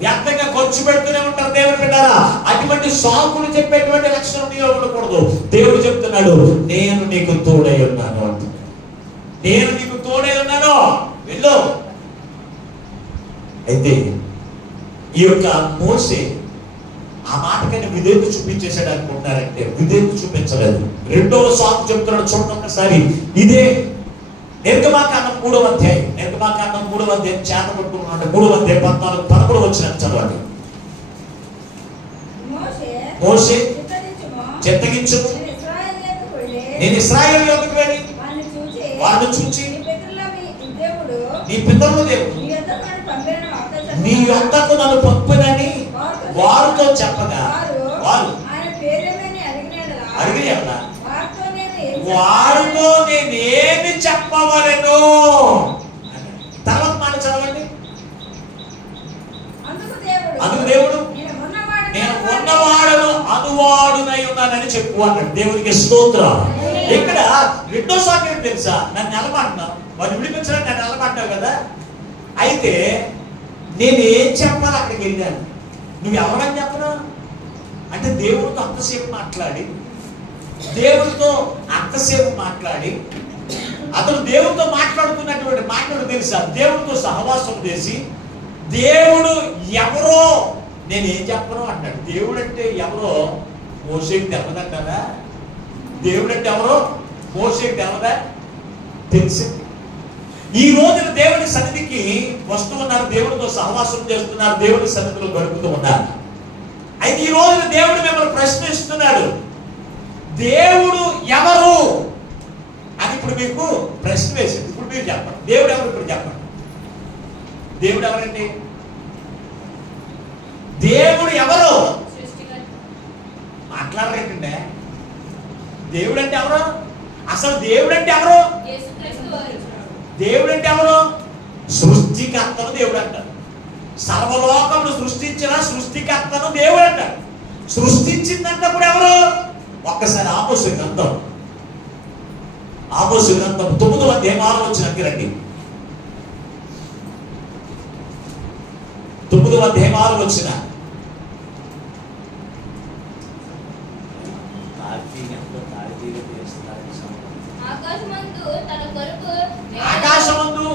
వ్యర్థంగా ఖర్చు పెడుతూనే ఉంటారు. దేవుడు పెట్టారా, అటువంటి సాకులు చెప్పేటువంటి లక్షణం నీలో ఉండకూడదు. దేవుడు చెప్తున్నాడు, నేను నీకు తోడై ఉన్నాను అంటున్నాడు. నేను నీకు తోడై ఉన్నాను, వెళ్ళు. అయితే ఈ యొక్క మోసే ఆ మాటకని విధేయత చూపించేసాడు అనుకుంటారంటే విధేయత చూపించలేదు. 2వ సాకు చెప్తున్నాడు, చూడండి ఒకసారి. ఇదే నిర్గమాకాండం 3వ అధ్యాయం, నిర్గమాకాండం 3వ అధ్యాయం చేత పట్టుకున్నాడు. 3వ అధ్యాయం 14-11 వచ్చిన చదవండి. మోషే చిత్తగించుము, నేను ఇశ్రాయేలు యొద్దకు వెళ్ళి వారిని చూచి నీ పితరుల దేవుడు నీ యొద్దకు నన్ను పంపునని వారితో చెప్పగా వారు అడిగిన వారితో నేనేమి చెప్పవలను. తర్వాత మాట చదవండి. అందుకు దేవుడు నేను ఉన్నవాడను అనువాడునై ఉన్నానని చెప్పు అన్నాడు. దేవునికి స్తోత్రం. ఇక్కడ 2వ సాకు తెలుసా, నన్ను నిలబడినావు, వాడిని విడిపించడానికి నన్ను నిలబడ్డావు కదా. అయితే నేను ఏం చెప్పాలి అక్కడికి వెళ్ళాను, నువ్వు ఎవరని చెప్పనా అంటే దేవుడితో అంతసేపు మాట్లాడి, దేవుడితో అంతసేపు మాట్లాడి, అతను దేవుడితో మాట్లాడుతున్నటువంటి మాటలు తెలుసా, దేవుడితో సహవాసం చేసి దేవుడు ఎవరో నేనేం చెప్పను అంటాడు. దేవుడు అంటే ఎవరో మోసేకి తెలవదంటారా? దేవుడు అంటే ఎవరో మోసేకి తెలవదా? తెలిసింది. ఈ రోజున దేవుడి సన్నిధికి వస్తూ ఉన్నారు, దేవుడితో సహవాసం చేస్తున్నారు, దేవుడి సన్నిధిలో గడుపుతూ ఉన్నారు. అయితే ఈ రోజున దేవుడు మిమ్మల్ని ప్రశ్నిస్తున్నాడు, దేవుడు ఎవరు అని ఇప్పుడు మీకు ప్రశ్న వేసింది. ఇప్పుడు మీరు చెప్పండి, దేవుడు ఎవరు? ఇప్పుడు చెప్పండి, దేవుడు ఎవరండి? దేవుడు ఎవరు? మాట్లాడలేకండి. దేవుడు అంటే ఎవరు? అసలు దేవుడు అంటే ఎవరు? దేవుడు అంటే ఎవరు? సృష్టికర్తను దేవుడు అంటారు. సర్వలోకమును సృష్టించిన సృష్టికర్తను దేవుడు అంటారు. సృష్టించిందంటప్పుడు ఎవరు? ఒక్కసారి ఆమోసు గ్రంథం 9వ అధ్యాయం 6వ వచనానికి రండి. 9వ అధ్యాయం 6వ వచనం. ఆకాశమందు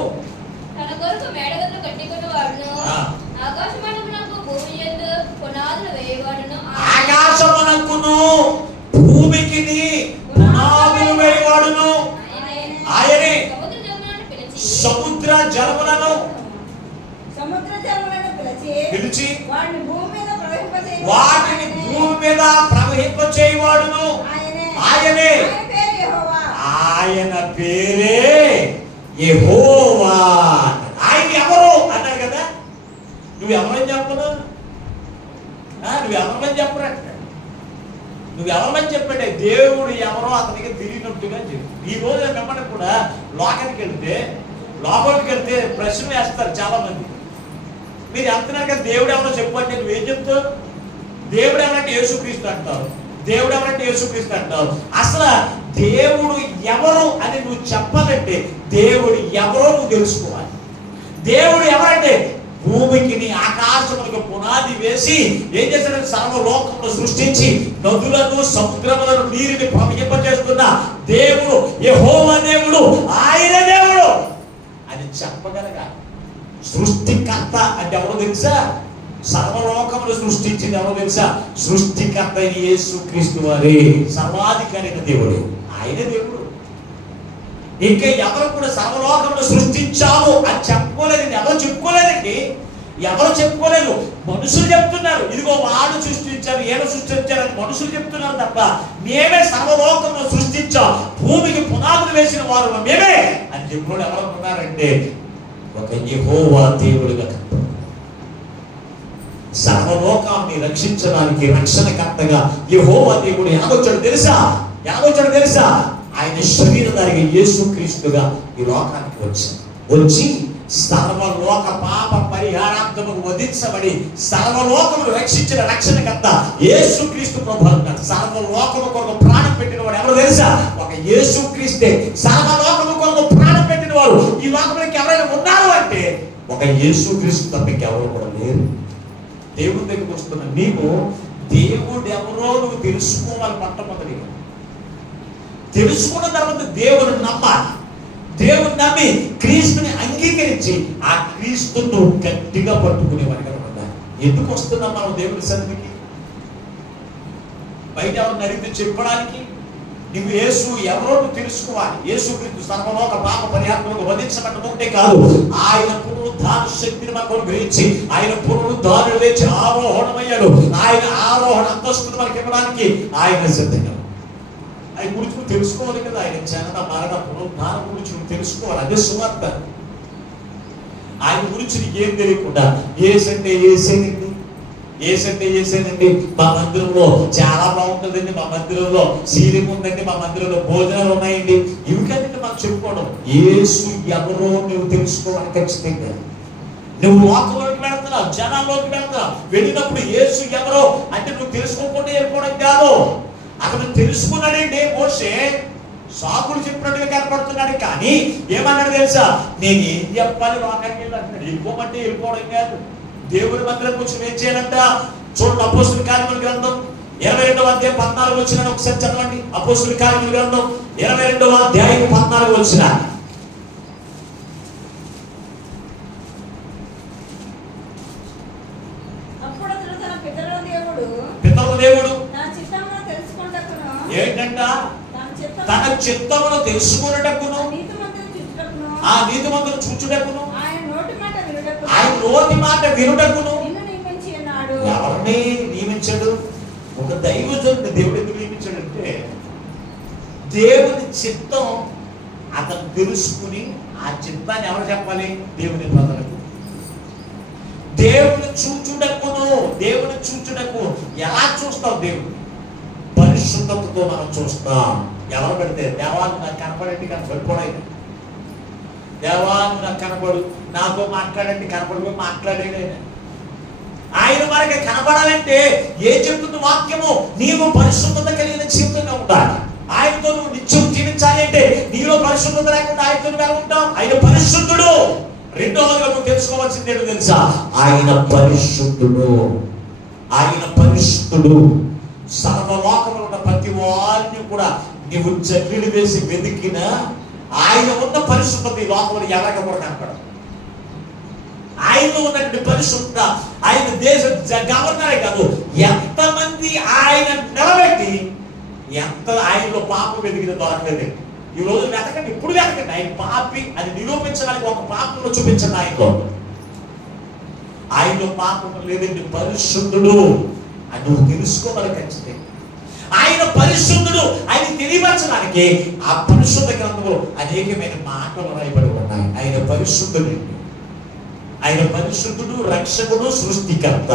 తన కొరకు మేడగదులు కట్టికొనువాడును, ఆకాశమందునకు భూమి యందు పునాదులు వేయవాడును, ఆకాశమునకును భూమికి పునాదులు వేయవాడును పిలిచి వాటిని భూమి మీద ప్రవహింపచేయువాడును ఆయనే. ఆయన పేరే యెహోవా. ఆయన ఎవరు అన్నారు కదా, నువ్వెవరని చెప్పను, నువ్వెవరని చెప్పరంట. నువ్వెవరని చెప్పండి, దేవుడు ఎవరో అతనికి తెలియనట్టుగా చెప్పు. ఈ రోజు మిమ్మల్ని కూడా లోకానికి వెళ్తే ప్రశ్న వేస్తారు చాలా మంది. మీరు వెళ్తున్నారు కదా, దేవుడు ఎవరో చెప్పండి. నువ్వేం చెప్తావు? దేవుడు ఎవరంటే యేసుక్రీస్తు అంటావు. దేవుడు ఎవరంటే యేసుక్రీస్తు అంటావు. అసలు దేవుడు ఎవరు అని నువ్వు చెప్పాలంటే దేవుడు ఎవరో నువ్వు తెలుసుకోవాలి. దేవుడు ఎవరంటే భూమికి ఆకాశములకు పునాది వేసి ఏం చేశాడు, సర్వలోకమును సృష్టించి నదులను సముద్రములను నీరుని ప్రవహింపజేస్తున్న దేవుడు యెహోవా దేవుడు, ఆయన దేవుడు అని చెప్పగలగా. సృష్టికర్త అంటే ఎవరో తెలుసా? సర్వలోకమును సృష్టించింది ఎవరో తెలుసా? సృష్టికర్త అయిన యేసుక్రీస్తు వారే. సర్వాధికారి అయిన దేవుడు ఆయన దేవుడు. ఇంకా ఎవరు కూడా సర్వలోకమును సృష్టించాము అని చెప్పుకోలేదండి. ఎవరు చెప్పుకోలేదండి, ఎవరు చెప్పుకోలేదు. మనుషులు చెప్తున్నారు, ఇదిగో వాడు సృష్టించారు, ఏదో సృష్టించారని మనుషులు చెప్తున్నారు తప్ప మేమే సర్వలోకమును సృష్టించాం, భూమికి పునాదులు వేసిన వారు మేమే అని చెప్పిన ఎవరు ఉన్నారంటే ఒక యెహోవా దేవుడుగా కనపడు. సర్వలోకాన్ని రక్షించడానికి రక్షణకర్తగా యెహోవా దేవుడు ఎలాగొచ్చాడు తెలుసా? ఆయన శరీరధారిగా యేసుక్రీస్తుగా ఈ లోకానికి వచ్చి సర్వలోక పాప పరిహారార్థముకు వధించబడి సర్వలోకమును రక్షించిన రక్షణకర్త యేసుక్రీస్తు ప్రభు అంటాడు. సర్వలోకము కొరకు ప్రాణం పెట్టిన వాడు ఎవరు తెలుసా? ఒక యేసుక్రీస్తే. సర్వలోకము కొరకు ప్రాణం పెట్టిన వారు ఈ లోకంలోకి ఎవరైనా ఉన్నారు అంటే ఒక యేసుక్రీస్తు తప్ప ఎవరు కూడా లేరు. దేవుడి దగ్గరికి వస్తున్న నీవు దేవుడు ఎవరో నువ్వు తెలుసుకోవాలి. మొట్టమొదటిగా తెలుసుకున్న తర్వాత దేవుని నమ్మాలి. దేవుని నమ్మి క్రీస్తుని అంగీకరించి ఆ క్రీస్తును గట్టిగా పట్టుకునేవాడిగా ఉండాలి. ఎందుకు వస్తున్నాం మనం దేవుడి సన్నిధికి? బయట ఎవరిని అడిగితే చెప్పడానికి నువ్వు యేసు ఎవరో నువ్వు తెలుసుకోవాలి. యేసుక్రీస్తు సర్వలోక పాప పరిహారములకు వధించబడ్డ ఉంటే కాదు, ఆయన పునరుద్ధాన శక్తిని మనకు గ్రహించి ఆయన పునరుద్ధానుడు లేచి ఆరోహణమయ్యాడు. ఆయన ఆరోహణ అంతస్తును మనకి ఇవ్వడానికి ఆయన సిద్ధంగా. ఆయన గురించి నువ్వు తెలుసుకోవాలి కదా. ఆయన జనన మరణ పునరుద్ధానం గురించి నువ్వు తెలుసుకోవాలి. అదే సువార్త. ఆయన గురించి నీకేం తెలియకుండా ఏసండి మా మందిరంలో చాలా బాగుంటుందండి, మా మందిరంలో సీలింగ్ ఉందండి, మా మందిరంలో భోజనాలు ఉన్నాయండి, ఇవి కదండి మాకు చెప్పుకోవడం. యేసు ఎవరో నువ్వు తెలుసుకోవాలి ఖచ్చితంగా. నువ్వు లోకంలోకి వెళ్తున్నావు, జనాల్లోకి వెళ్తున్నావు. వెళ్ళినప్పుడు యేసు ఎవరో అంటే నువ్వు తెలుసుకోకుండా వెళ్ళిపోవడం కాదు. అతను తెలుసుకున్నాడండి. మోషే సాకులు చెప్పినట్టుగా కనపడుతున్నాడు, కానీ ఏమన్నాడు తెలుసా? నేను ఏం చెప్పాలి లోకానికి వెళ్ళి అంటున్నాడు. వెళ్ళిపోమంటే వెళ్ళిపోవడం కాదు. దేవుడి మందిరం కూర్చొని ఏం చేయాలంట? చూడండి, అపోస్తుల కార్యముల గ్రంథం 22వ అధ్యాయం 14 వచనం ఒకసారి చదవండి. అపోస్తుల కార్యముల గ్రంథం 22వ అధ్యాయం 14 వచనం. పితరుల దేవుడు ఏంటంట? తన చిత్తమును తెలుసుకున్నటకును ఆ నీతిమంతులను చూచుటకును ఆయన నోటి మాట వినుటకును ఎవరిని నియమించాడు? ఒక దైవజనుడిని దేవుడు ఎందుకు నియమించాడంటే దేవుని చిత్తం అతను తెలుసుకుని ఆ చిత్తాన్ని ఎవరు చెప్పాలి? దేవుని ప్రజలకు. దేవుని చూచుటకు ఎలా చూస్తావు? దేవుడు పరిశుద్ధతతో మనం చూస్తాం. ఎవరు పెడితే దేవాన్ని నాకు కనపడండి, కనపడిపోవడం. దేవాన్ని నాకు కనపడు, నాతో మాట్లాడండి, కనపడిపోయి మాట్లాడాడు. ఆయన మనకి కనపడాలంటే ఏం చెప్తుంది వాక్యము? నీవు పరిశుద్ధత కలిగిన జీవితంగా ఉండాలి. ఆయనతో నువ్వు నిత్యం జీవించాలి అంటే నీలో పరిశుద్ధత లేకుండా ఆయనతో ఎలా ఉంటావు? ఆయన పరిశుద్ధుడు. రెండవదిగా నువ్వు తెలుసుకోవాల్సింది ఏంటో తెలుసా? ఆయన పరిశుద్ధుడు. సర్వలోకంలో ఉన్న ప్రతి వారిని కూడా నీవు జల్లులు వేసి వెతికిన ఆయన ఉన్న పరిశుద్ధత ఈ లోకంలో ఎవరికి కూడా కనపడదు. ఆయనలో ఉన్నటువంటి పరిశుద్ధ ఆయన దేశ గవర్నరే కాదు, ఎంతమంది ఆయన నిలబెట్టి ఎంత ఆయనలో పాపం వెతికిన దొరకలేదు. ఈ రోజు వెతకండి, ఇప్పుడు వెతకండి. ఆయన పాపి అని నిరూపించడానికి ఒక పాపంలో చూపించండి. ఆయనలో ఆయనలో పాపం లేదండి, పరిశుద్ధుడు అని నువ్వు తెలుసుకోవాలి ఖచ్చితంగా. ఆయన పరిశుద్ధుడు ఆయన తెలియపరచడానికి ఆ పరిశుద్ధ గ్రంథంలో అనేకమైన మాటలు రాయబడి ఉన్నాయి. ఆయన పరిశుద్ధుడు, ఆయన పరిశుద్ధుడు, రక్షకుడు, సృష్టికర్త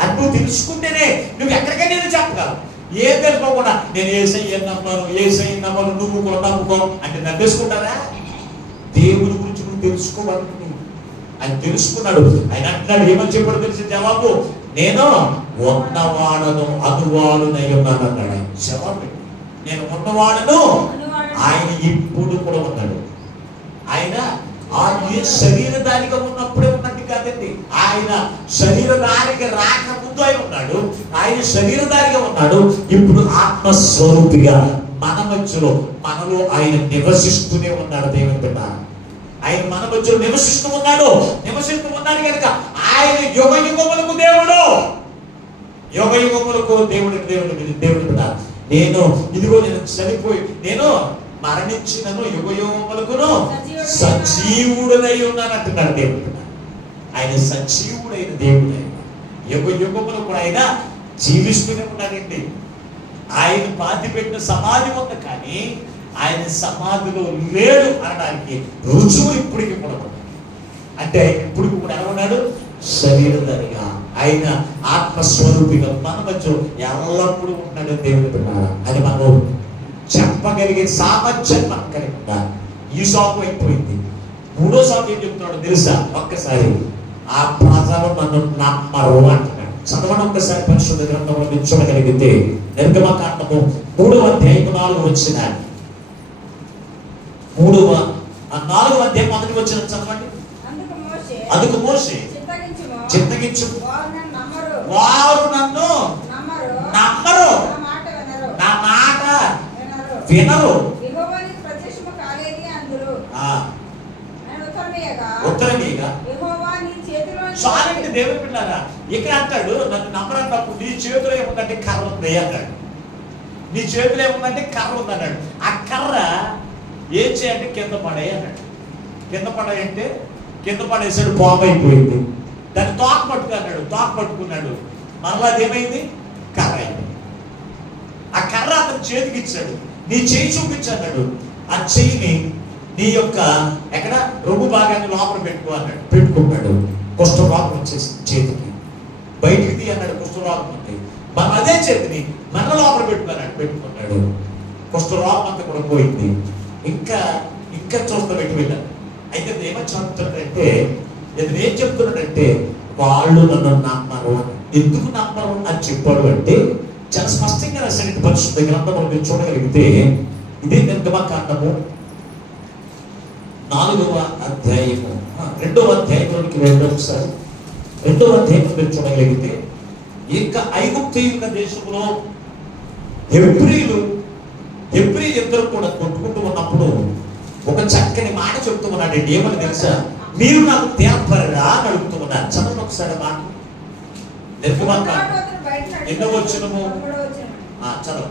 అని నువ్వు తెలుసుకుంటేనే నువ్వు ఎక్కడికైనా నేను చెప్పగలవు. ఏం తెలుసుకోకుండా నేను ఏసయ్య నమ్మను నువ్వు కూడా నమ్ముకో అంటే నమ్మేసుకుంటారా? దేవుని గురించి నువ్వు తెలుసుకోవాలి. ఆయన తెలుసుకున్నాడు. ఆయన అంటున్నాడు, ఏమని చెప్పాడు తెలిసి జవాబు, నేను ఉన్నవాడను అనువాడునై ఉన్నాను అన్నాడు. ఆయన జవాబు, నేను ఉన్నవాడను, ఆయన ఇప్పుడు కూడా ఉన్నాడు. ఆయన శరీరధారిగా ఉన్నప్పుడే ఉన్నట్టు కాదండి, ఆయన శరీరధారికి రాకముందు ఆయన ఉన్నాడు. ఆయన శరీరధారిగా ఉన్నాడు, ఇప్పుడు ఆత్మస్వరూపిగా మన మధ్యలో మనలో ఆయన నివసిస్తూనే ఉన్నాడు. దేవుని బిడ్డ, ఆయన మన మధ్యలో నివసిస్తూ ఉన్నాడు కనుక ఆయన యుగ యుగములకు దేవుడు, యుగ యుగములకు దేవుడు బిడ్డ. నేను ఇదిగో నేను చనిపోయి నేను మరణించినను యుగ యుగములకును సజీవుడనై ఉన్నాను అంటున్నాడు దేవుడు. ఆయన సజీవుడైన దేవుడు, ఆయన యుగ యుగములకు కూడా ఆయన జీవిస్తూనే ఉన్నాడండి. ఆయన పాతి పెట్టిన సమాధి ఉంది, కానీ ఆయన సమాధిలో లేడు అనడానికి రుజువు ఇప్పటికి కూడా ఉంది. అంటే ఇప్పటికి కూడా ఎలా ఉన్నాడు? శరీరధారిగా, ఆయన ఆత్మస్వరూపిగా మన మధ్య ఎల్లప్పుడూ ఉన్నాడు దేవుడు బిడ్డ. అది మనం చెప్పగలిగే సామర్థ్యం మనం కలిగి ఉండాలి. ఈ సాకు అయిపోయింది. మూడో సాకు ఏం చెప్తున్నాడు తెలుసా? ఒక్కసారి ఆ ప్రజలు నన్ను నమ్మరు అంటున్నాడు. చదవడం ఒక్కసారి పరిశుద్ధ గ్రంథంలో చూడగలిగితే నిర్గమకాండము 3వ అధ్యాయం 4వ వచనం, 4వ అధ్యాయం 1వ వచనం చదవండి. అందుకు మోషే చింతగించు, వారు నన్ను నమ్మరు, నా మాట వినరు. ఉత్తరమీగా చాలండి దేవుని పిల్లారా. ఇక్కడ అంటాడు నన్ను నమ్మరన్నప్పుడు నీ చేతిలో ఏముందంటే కర్ర ఉంది అన్నాడు. నీ చేతిలో ఏముందంటే కర్ర ఉంది అన్నాడు. ఆ కర్ర ఏం చేయంటే కింద పడే అన్నాడు. కింద పడాయంటే కింద పడేసాడు, పాము అయిపోయింది. దాన్ని తోక పట్టుకు అన్నాడు. తోక పట్టుకున్నాడు, మరలా అదేమైంది? కర్ర అయింది. ఆ కర్ర అతను చేతికి ఇచ్చాడు. నీ చేయి చూపించన్నాడు. ఆ చెయ్యిని నీ యొక్క ఎక్కడ రొమ్ము భాగాన్ని లోపల పెట్టుకో అన్నాడు. పెట్టుకున్నాడు. కుష్ఠరోగం వచ్చేసి చేతికి బయటికి తీ అన్నాడు. కుష్ఠరోగం ఉంది. మనం అదే చేతిని మన లోపల పెట్టుకున్నాడు. పెట్టుకున్నాడు. కుష్ఠరోగం అంతా కూడా పోయింది. ఇంకా చూస్తా పెట్టి వెళ్ళాను. అయితే ఏమని చెప్తున్నాడంటే, ఇతను ఏం చెప్తున్నాడంటే వాళ్ళు నన్ను నమ్మరు. ఎందుకు నమ్మరు అని చెప్పాడు అంటే చాలా స్పష్టంగా రాశాడు పరిశుద్ధ గ్రంథంలో. మీరు చూడగలిగితే ఇదే నిర్గమకాండము 4వ అధ్యాయము 2వ అధ్యాయంలోనికి వెళ్ళి ఒకసారి 2వ అధ్యాయంలో మీరు చూడగలిగితే, ఇంకా ఐగుప్తీయుల దేశంలో హెబ్రీలు ఇద్దరు కూడా కొట్టుకుంటూ ఉన్నప్పుడు ఒక చక్కని మాట చెప్తూ ఉన్నాడు. ఏమని తెలుసా? మీరు నాకు తేపరా అని అడుగుతూ ఉన్నారు. చదవండి ఒకసారి మాట. నిర్గమకాండం 8వ వచనము చదవ.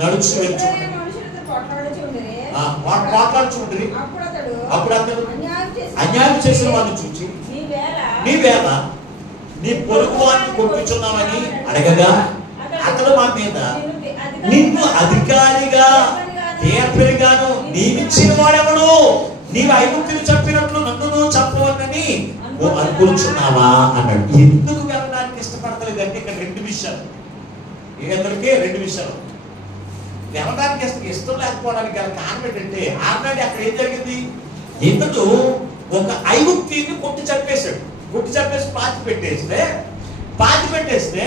నడుచు వెళ్చుండ్రి, అప్పుడు అతడు అన్యాయం చేసిన వాళ్ళని చూచి నీవేళ నీ పొరుగు వారిని కొట్టుచున్నావని అడగగా, అతడు మా మీద నిన్ను అధికారిగా తీర్పరిగాను నియమించిన వాడెవడు? నీవు ఐగుప్తులు చెప్పినట్లు నన్ను చెప్పవన్నని అనుకుంటున్నావా అన్నాడు. ఎందుకు వెళ్ళడానికి ఇష్టపడతలేదు అంటే ఇక్కడ 2 విషయాలు. ఇద్దరికి 2 విషయాలు. వెళ్ళడానికి ఇష్టం లేకపోవడానికి గల కారణం ఏంటంటే, ఆల్రెడీ అక్కడ ఏం జరిగింది? ఇతడు ఒక ఐగుప్తిని కొట్టి చంపేశాడు. కొట్టి చంపేసి పాతి పెట్టేస్తే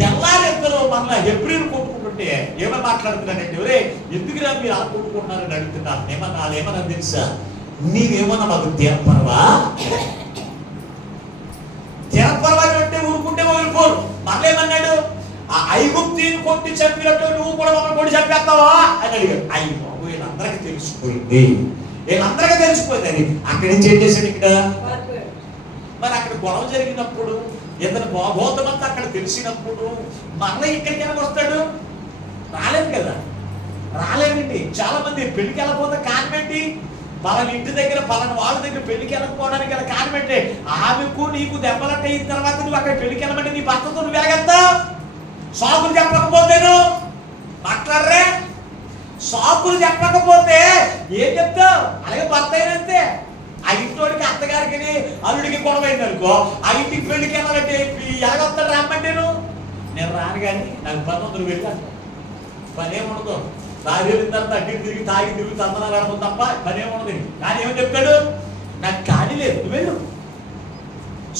తెల్లారి ఇద్దరు మన హెబ్రీలు కొట్టుకుంటుంటే ఏమని మాట్లాడుతున్నానంటే, ఒరే ఎందుకురా మీరు అలా కొట్టుకుంటున్నారని అడుగుతున్నారు. ఏమన్నా తెలుసా? నీవేమన్నా మాకు తీర్పరవా అంటే ఊరుకుంటే వదిలిపోరు. మళ్ళేమన్నాడు? ఆ ఐగుప్తిని కొట్టి చంపినట్టు నువ్వు కూడా మమ్మల్ని కొట్టి చంపేస్తావా అని అడిగాడు. అయ్యో వీళ్ళందరికీ తెలిసిపోయింది. అది అక్కడి నుంచి ఏం చేశాడు? ఇక్కడ మరి అక్కడ గొడవ జరిగినప్పుడు ఇతను బాగోతమంతా అక్కడ తెలిసినప్పుడు మళ్ళీ ఇక్కడికి ఎలా వస్తాడు? రాలేదు కదా, రాలేదండి. చాలా మంది పెళ్లికి వెళ్ళకపోతే కారణం ఏంటి? పలానా ఇంటి దగ్గర పలానా వాళ్ళ దగ్గర పెళ్లికి వెళ్ళకపోవడానికి గల కారణం ఏంటే ఆమెకు నీకు దెబ్బలంటే అయిన తర్వాత నువ్వు అక్కడ పెళ్లికి వెళ్ళమంటే నీ భర్తతో నువ్వు వెళ్ళగలుగుతావు? సాకులు చెప్పకపోతేను మాట్లాడరే. సాకులు చెప్పకపోతే ఏం చెప్తావు? అలాగే భర్త అయినంతే. ఆ ఇంట్లోడికి అత్తగారికి అల్లుడికి గొడవైంది అనుకో, ఆ ఇంటికి పెళ్లికి వెళ్ళాలంటే ఎలాగొస్తాడు రమ్మంటే నేను రాను కానీ నాకు పని ఉంది వెళ్ళాను. పనేముండదు. దారి వెళ్ళిందంతా అడ్డి తిరిగి తాగి తిరిగి తందనాలు ఆడతాం తప్ప పనేముండదు. కానీ ఏమని చెప్తాడు? నాకు ఖాళీ లేదు, నువ్వు వెళ్ళు.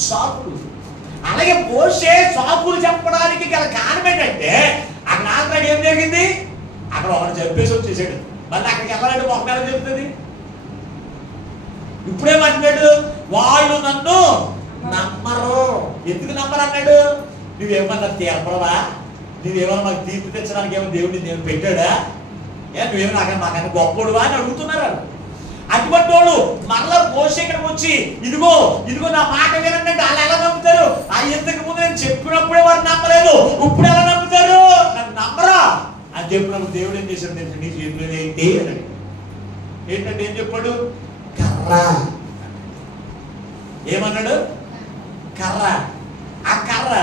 సాకులు. అలాగే మోషే సాకులు చెప్పడానికి గల కారణం ఏంటంటే అక్కడ ఆంధ్రాకి ఏం జరిగింది? అక్కడ ఒకటి చెప్పేసి వచ్చేసాడు. మళ్ళీ అక్కడికి వెళ్ళాలంటే ఒకవేళ చెప్తుంది. ఇప్పుడేమంటున్నాడు? వాళ్ళు నన్ను నమ్మరు. ఎందుకు నమ్మరు అన్నాడు? నువ్వేమన్నా తీర్పడవా? నువ్వేమన్నా మాకు తీర్పు తెచ్చడానికి ఏమో దేవుడిని దేవుడు పెట్టాడా? నువ్వేమో నాకన్నా గొప్పడువా అని అడుగుతున్నారు. అటువంటి వాడు మరలా మోషే ఇక్కడికి వచ్చి ఇదిగో ఇదిగో నా మాట వినండి వాళ్ళు ఎలా నమ్ముతారు? ఆ ఇంతకు ముందు నేను చెప్పినప్పుడే వారు నమ్మలేదు, ఇప్పుడు ఎలా నమ్ముతారు? నన్ను నమ్మరా అని చెప్పినప్పుడు దేవుడు ఏం చేశాడు? నీ చేతిలో ఏంటి అని ఏంటంటే ఏం చెప్పాడు? కర్ర. ఏమన్నాడు? కర్ర. ఆ కర్ర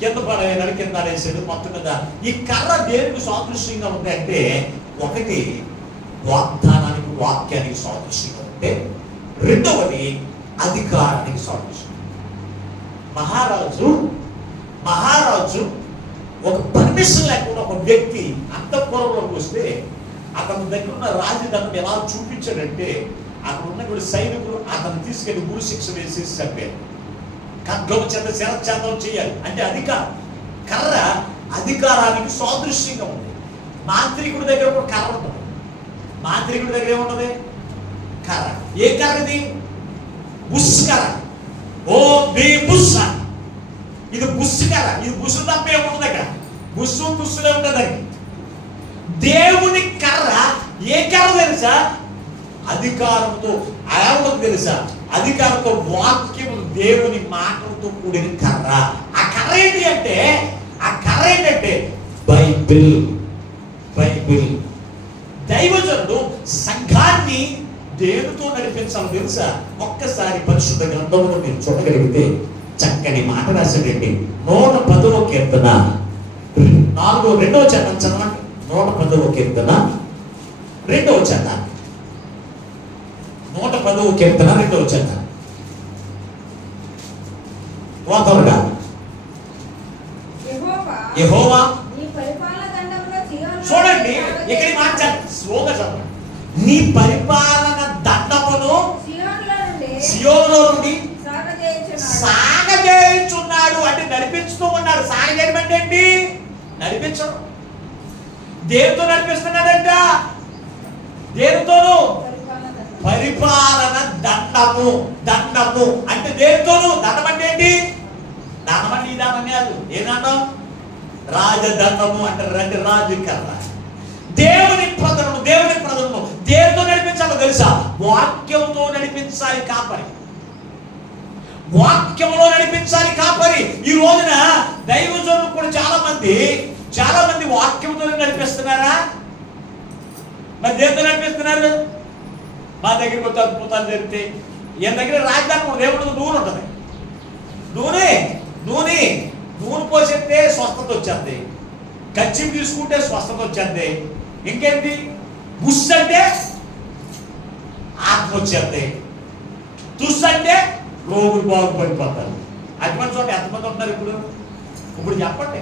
కింద పడేనాడు, కింద పడేసాడు మొత్తం మీద. ఈ కర్ర దేనికి సాదృశ్యంగా ఉంది అంటే ఒకటి వాగ్దానానికి వాక్యానికి సాదృశ్యంగా ఉంటే, రెండవది అధికారానికి సాదృశ్యం. మహారాజు ఒక పర్మిషన్ లేకుండా ఒక వ్యక్తి అంతఃపురంలోకి వస్తే అతని దగ్గర ఉన్న రాజధానిని ఎలా చూపించాడంటే అక్కడ ఉన్న సైనికులు అతను తీసుకెళ్లి గురు శిక్ష వేసేసి చెప్పారు. ఖడ్గం చేత శరచ్ఛేదం చేయాలి అంటే అధికారం. కర్ర అధికారానికి సాదృశ్యంగా ఉంది. మాంత్రికుడి దగ్గర కూడా కర్ర ఉంటుంది. మాంత్రికుడి దగ్గర ఏముంటది? కర్ర. ఏ కర్ర ఇది? బుష్ కర్ర. ఓ బి బుష్. ఇది బుష్ కర్ర. ఇది బుష్ తప్ప ఏముంటుంది అక్కడ? బుస్సు బుస్సులే ఉంటుంది. దేవుని కర్ర ఏ కర్ర తెలుసా? అధికారంతో. ఏముంటుంది తెలుసా? అధికారంతో, వాక్యం, దేవుని మాటలతో కూడిన కర్ర. ఆ కర్ర ఏంటి అంటే బైబిల్. దైవజనుడు సంఘాన్ని దేనితో నడిపించాలో తెలుసా? ఒక్కసారి పరిశుద్ధ గ్రంథంలో మీరు చూడగలిగితే చక్కని మాట రాశాడండి. 110వ కీర్తన 2వ చరణం చదవండి. 110వ కీర్తన 2వ చరణం. 110వ కీర్తన 2వ చరణం. త్వరగా. యెహోవా చూడండి ఇక్కడ మార్చాలి. స్లోగా చదవండి. నీ పరిపాలన దండమును సియోనులో నుండి సాగజేయుచున్నాడు అంటే నడిపించుతూ ఉన్నాడు. సాగజేయడం అంటే ఏంటి? నడిపించడం. దేనితో నడిపిస్తున్నాడంట? దేనితోనూ? పరిపాలన దండము. అంటే దేనితోనూ? దండం అంటే ఏంటి? దండం అంటే ఈ దండం కాదు. ఏ దండం? రాజదండము అంటారు. రాజు కర్ర. దేవుని ప్రజలను దేనితో నడిపించాలో తెలుసా? వాక్యంతో నడిపించాలి కాపరి. వాక్యంలో నడిపించాలి కాపరి. ఈ రోజున దైవజనులు కూడా చాలా మంది వాక్యంతో నడిపిస్తున్నారా? మరి దేనితో నడిపిస్తున్నారు? మా దగ్గరికి వచ్చి అద్భుతాలు జరిగితే ఈయన దగ్గర రాజధాని కూడా దేవుడు నూనె ఉంటుంది. నూనె పోసేస్తే స్వస్థత వచ్చేది. కచ్చిం తీసుకుంటే స్వస్థత వచ్చేది. ఇంకేంటి? బుష్ అంటే ఆత్మ వచ్చేది. తుస్ అంటే రోగులు బాగుపడిపోతారు. అటువంటి చోట ఎంతమంది ఉంటారు ఇప్పుడు చెప్పండి.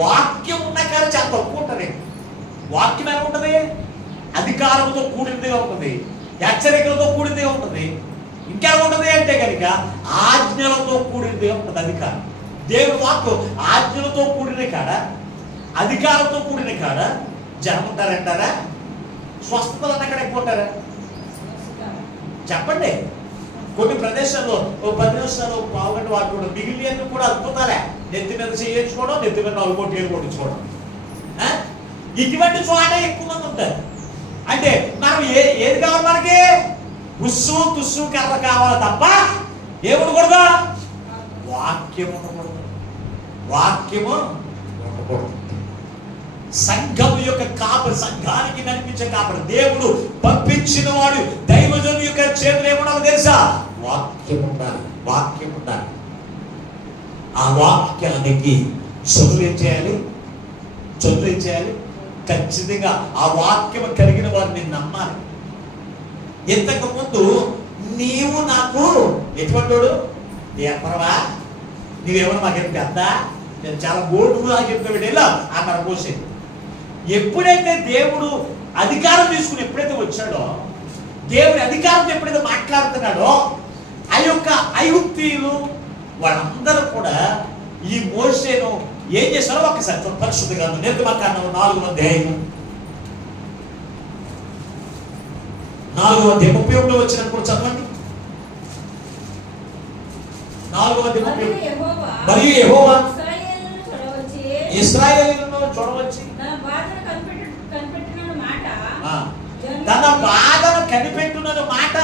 వాక్యం ఉన్న కానీ చాలా తక్కువ ఉంటుంది. వాక్యం ఎలా ఉంటుంది? అధికారంతో కూడినదిగా ఉంటుంది, హెచ్చరికలతో కూడినదిగా ఉంటుంది. ఇంకెలా ఉంటుంది అంటే కనుక ఆజ్ఞలతో కూడినదిగా ఉంటుంది అధికారం. దేవుని వాక్కు ఆజ్ఞలతో కూడిన కాడ, అధికారంతో కూడిన కాడ జనం ఉంటారంటారా? స్వస్థతలు అన్న కాడ ఎక్కువ ఉంటారా? చెప్పండి. కొన్ని ప్రదేశాల్లో 10 నిమిషాలు పావుగంట వాటి కూడా మిగిలిన కూడా అద్భుతాలే. నెత్తి మీద చేయించుకోవడం, నెత్తి మీద 4 కోట్లు కొట్టించుకోవడం. ఇటువంటి చోట ఎక్కువ మంది ఉంటారు. అంటే మనం ఏది కావాలి? మనకి ఉస్సు తుస్సు కర్ర కావాలి తప్ప ఏముండకూడదు? వాక్యం ఉండకూడదు. సంఘం యొక్క కాపరి, సంఘానికి నడిపించే కాపరి, దేవుడు పంపించిన వాడు, దైవజనుడి యొక్క చేతులు ఏముండాలి తెలుసా? వాక్యం ఉండాలి, వాక్యం ఉండాలి. ఆ వాక్యానికి చదువు ఏం చేయాలి? చదువు ఏం చేయాలి? ఖచ్చితంగా ఆ వాక్యం కలిగిన వారిని నమ్మాలి. ఇంతకు ముందు నీవు నాకు ఎటువంటి వాడు? ఎప్పరవా నీవేమన్నా మాకేం పెద్ద, నేను చాలా బోర్డుగా చెప్పేవాడు ఇలా అక్కడ పోసేది. ఎప్పుడైతే దేవుడు అధికారం తీసుకుని ఎప్పుడైతే వచ్చాడో, దేవుడి అధికారంతో ఎప్పుడైతే మాట్లాడుతున్నాడో, ఆ యొక్క ఐగుప్తీయులు వాళ్ళందరూ కూడా ఈ మోషేను ఏం చేశారో ఒక్కసారి పరిశుద్ధ గ్రంథం నిర్గమకాండం 4వ అధ్యాయం 31 వచ్చిన కూడా చదవండి. 4వ అధ్యాయం. మరియు యెహోవా ఇశ్రాయేలును చూడవచ్చి తన బాధను కనిపెట్టునను మాట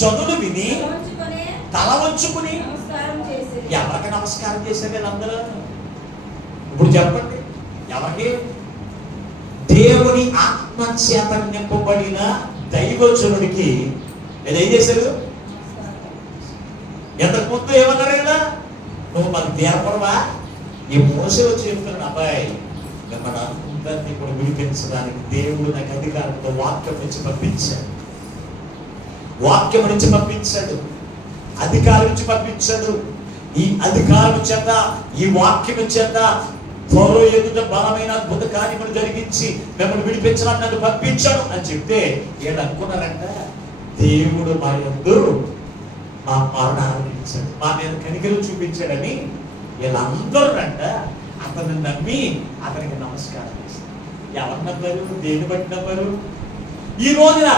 చదువు విని తల వంచుకుని ఎవరికి నమస్కారం చేశారు వీళ్ళందరూ? ఇప్పుడు చెప్పండి, ఎవరికి? దేవుని ఆత్మచేత నింపబడిన దైవజనుడికి ఏం చేశారు? ఎంతకు ముందు ఏమన్నారు కదా? నువ్వు మాకు తీరపడవా? ఈ మోసే వచ్చి చెప్తున్నాడు, అబ్బాయి మిమ్మల్ని అందరినీ కూడా విడిపించడానికి దేవుడు నాకు అధికారంతో వాక్యం నుంచి పంపించాడు, వాక్యం నుంచి పంపించాడు, అధికారం నుంచి పంపించాడు. ఈ అధికారం చేత, ఈ వాక్యం చేత ఫరో ఎదుట బలమైన అద్భుత కార్యములు జరిగించి మిమ్మల్ని విడిపించడానికి నన్ను పంపించాడు అని చెప్తే వీళ్ళు అనుకున్నారంట, దేవుడు మా యందు మా మరణ ఆరంభించాడు, మా మీద కనికలు చూపించాడని వీళ్ళందరూ అంట అతన్ని నమ్మి అతనికి నమస్కారం చేశారు. ఎవరు నమ్మారు? దేన్ని బట్టి నమ్మారు? ఈ రోజున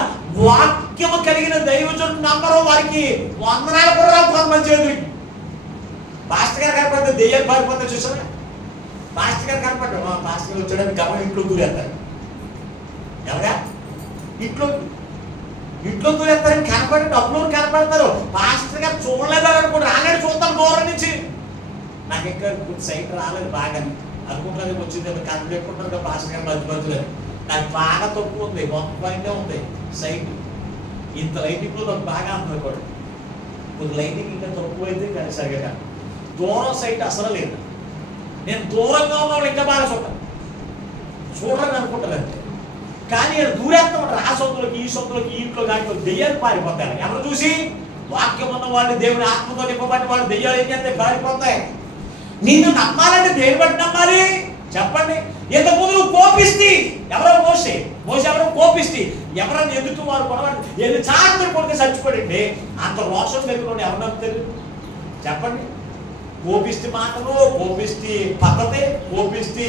వాక్యము కలిగిన దైవజనుడు నమ్మరు, వారికి వందనాలు కూడా రావు కొంతమంది చేతులకి. పాస్టర్ గారు కనపడితే దెయ్యాలు పారిపోతే చూసారా? పాస్టర్ గారు కనపడ్డాడు, పాస్టర్ గారు వచ్చాడని గమనం ఇంట్లో దూరేస్తారు. ఎవరా? ఇంట్లో దూరేస్తారని కనపడి డబ్బులు కనపడతారు. పాస్టర్ గారు చూడలేదని అనుకుంటారు, రాలేడు చూస్తాను దూరం నుంచి. నాకు ఇంకా సైట్ రాలేదు బాగా అనుకుంటాను, వచ్చింది కన్ను ఎక్కుంటారు కదా పాస్టర్ గారు మధ్య మధ్యలో. నాకు బాగా తక్కువ ఉంది, 1 పాయింటే ఉంది సైట్. ఇంత లైటింగ్లో నాకు బాగా అనుకోండి, కొద్ది లైటింగ్ ఇంకా తక్కువ అయితే కానీ సరిగా దూరం సైట్ అసలు లేదు. నేను దూరంగా ఉన్న వాళ్ళు ఇంకా బాగా చూడరని అనుకుంటారు అంతే. కానీ దూరేస్తా ఉంటారు, ఆ సొంతలోకి ఈ సొంతలోకి ఈ ఇంట్లో కానీ దెయ్యాలు పారిపోతారు. ఎవరు చూసి? వాక్యం ఉన్న వాళ్ళు, దేవుని ఆత్మతో నింపబడిన వాళ్ళు దెయ్యాలు ఏం చేస్తే పారిపోతాయి. నిన్ను నమ్మాలంటే దేని బట్టి నమ్మాలి చెప్పండి? ఇంతకుముందు నువ్వు కోపిస్తే ఎవరో మోసే ఎవరో కోపిస్తే ఎవరైనా ఎదుటి వారు కొనవాడు ఎన్ని చార్లు కొడితే చచ్చిపోడండి. అంత రోషం దగ్గర ఎవరు నమ్ముతారు చెప్పండి? కోపిస్తే మాటలు, కోపిస్తే పద్ధతి, కోపిస్తే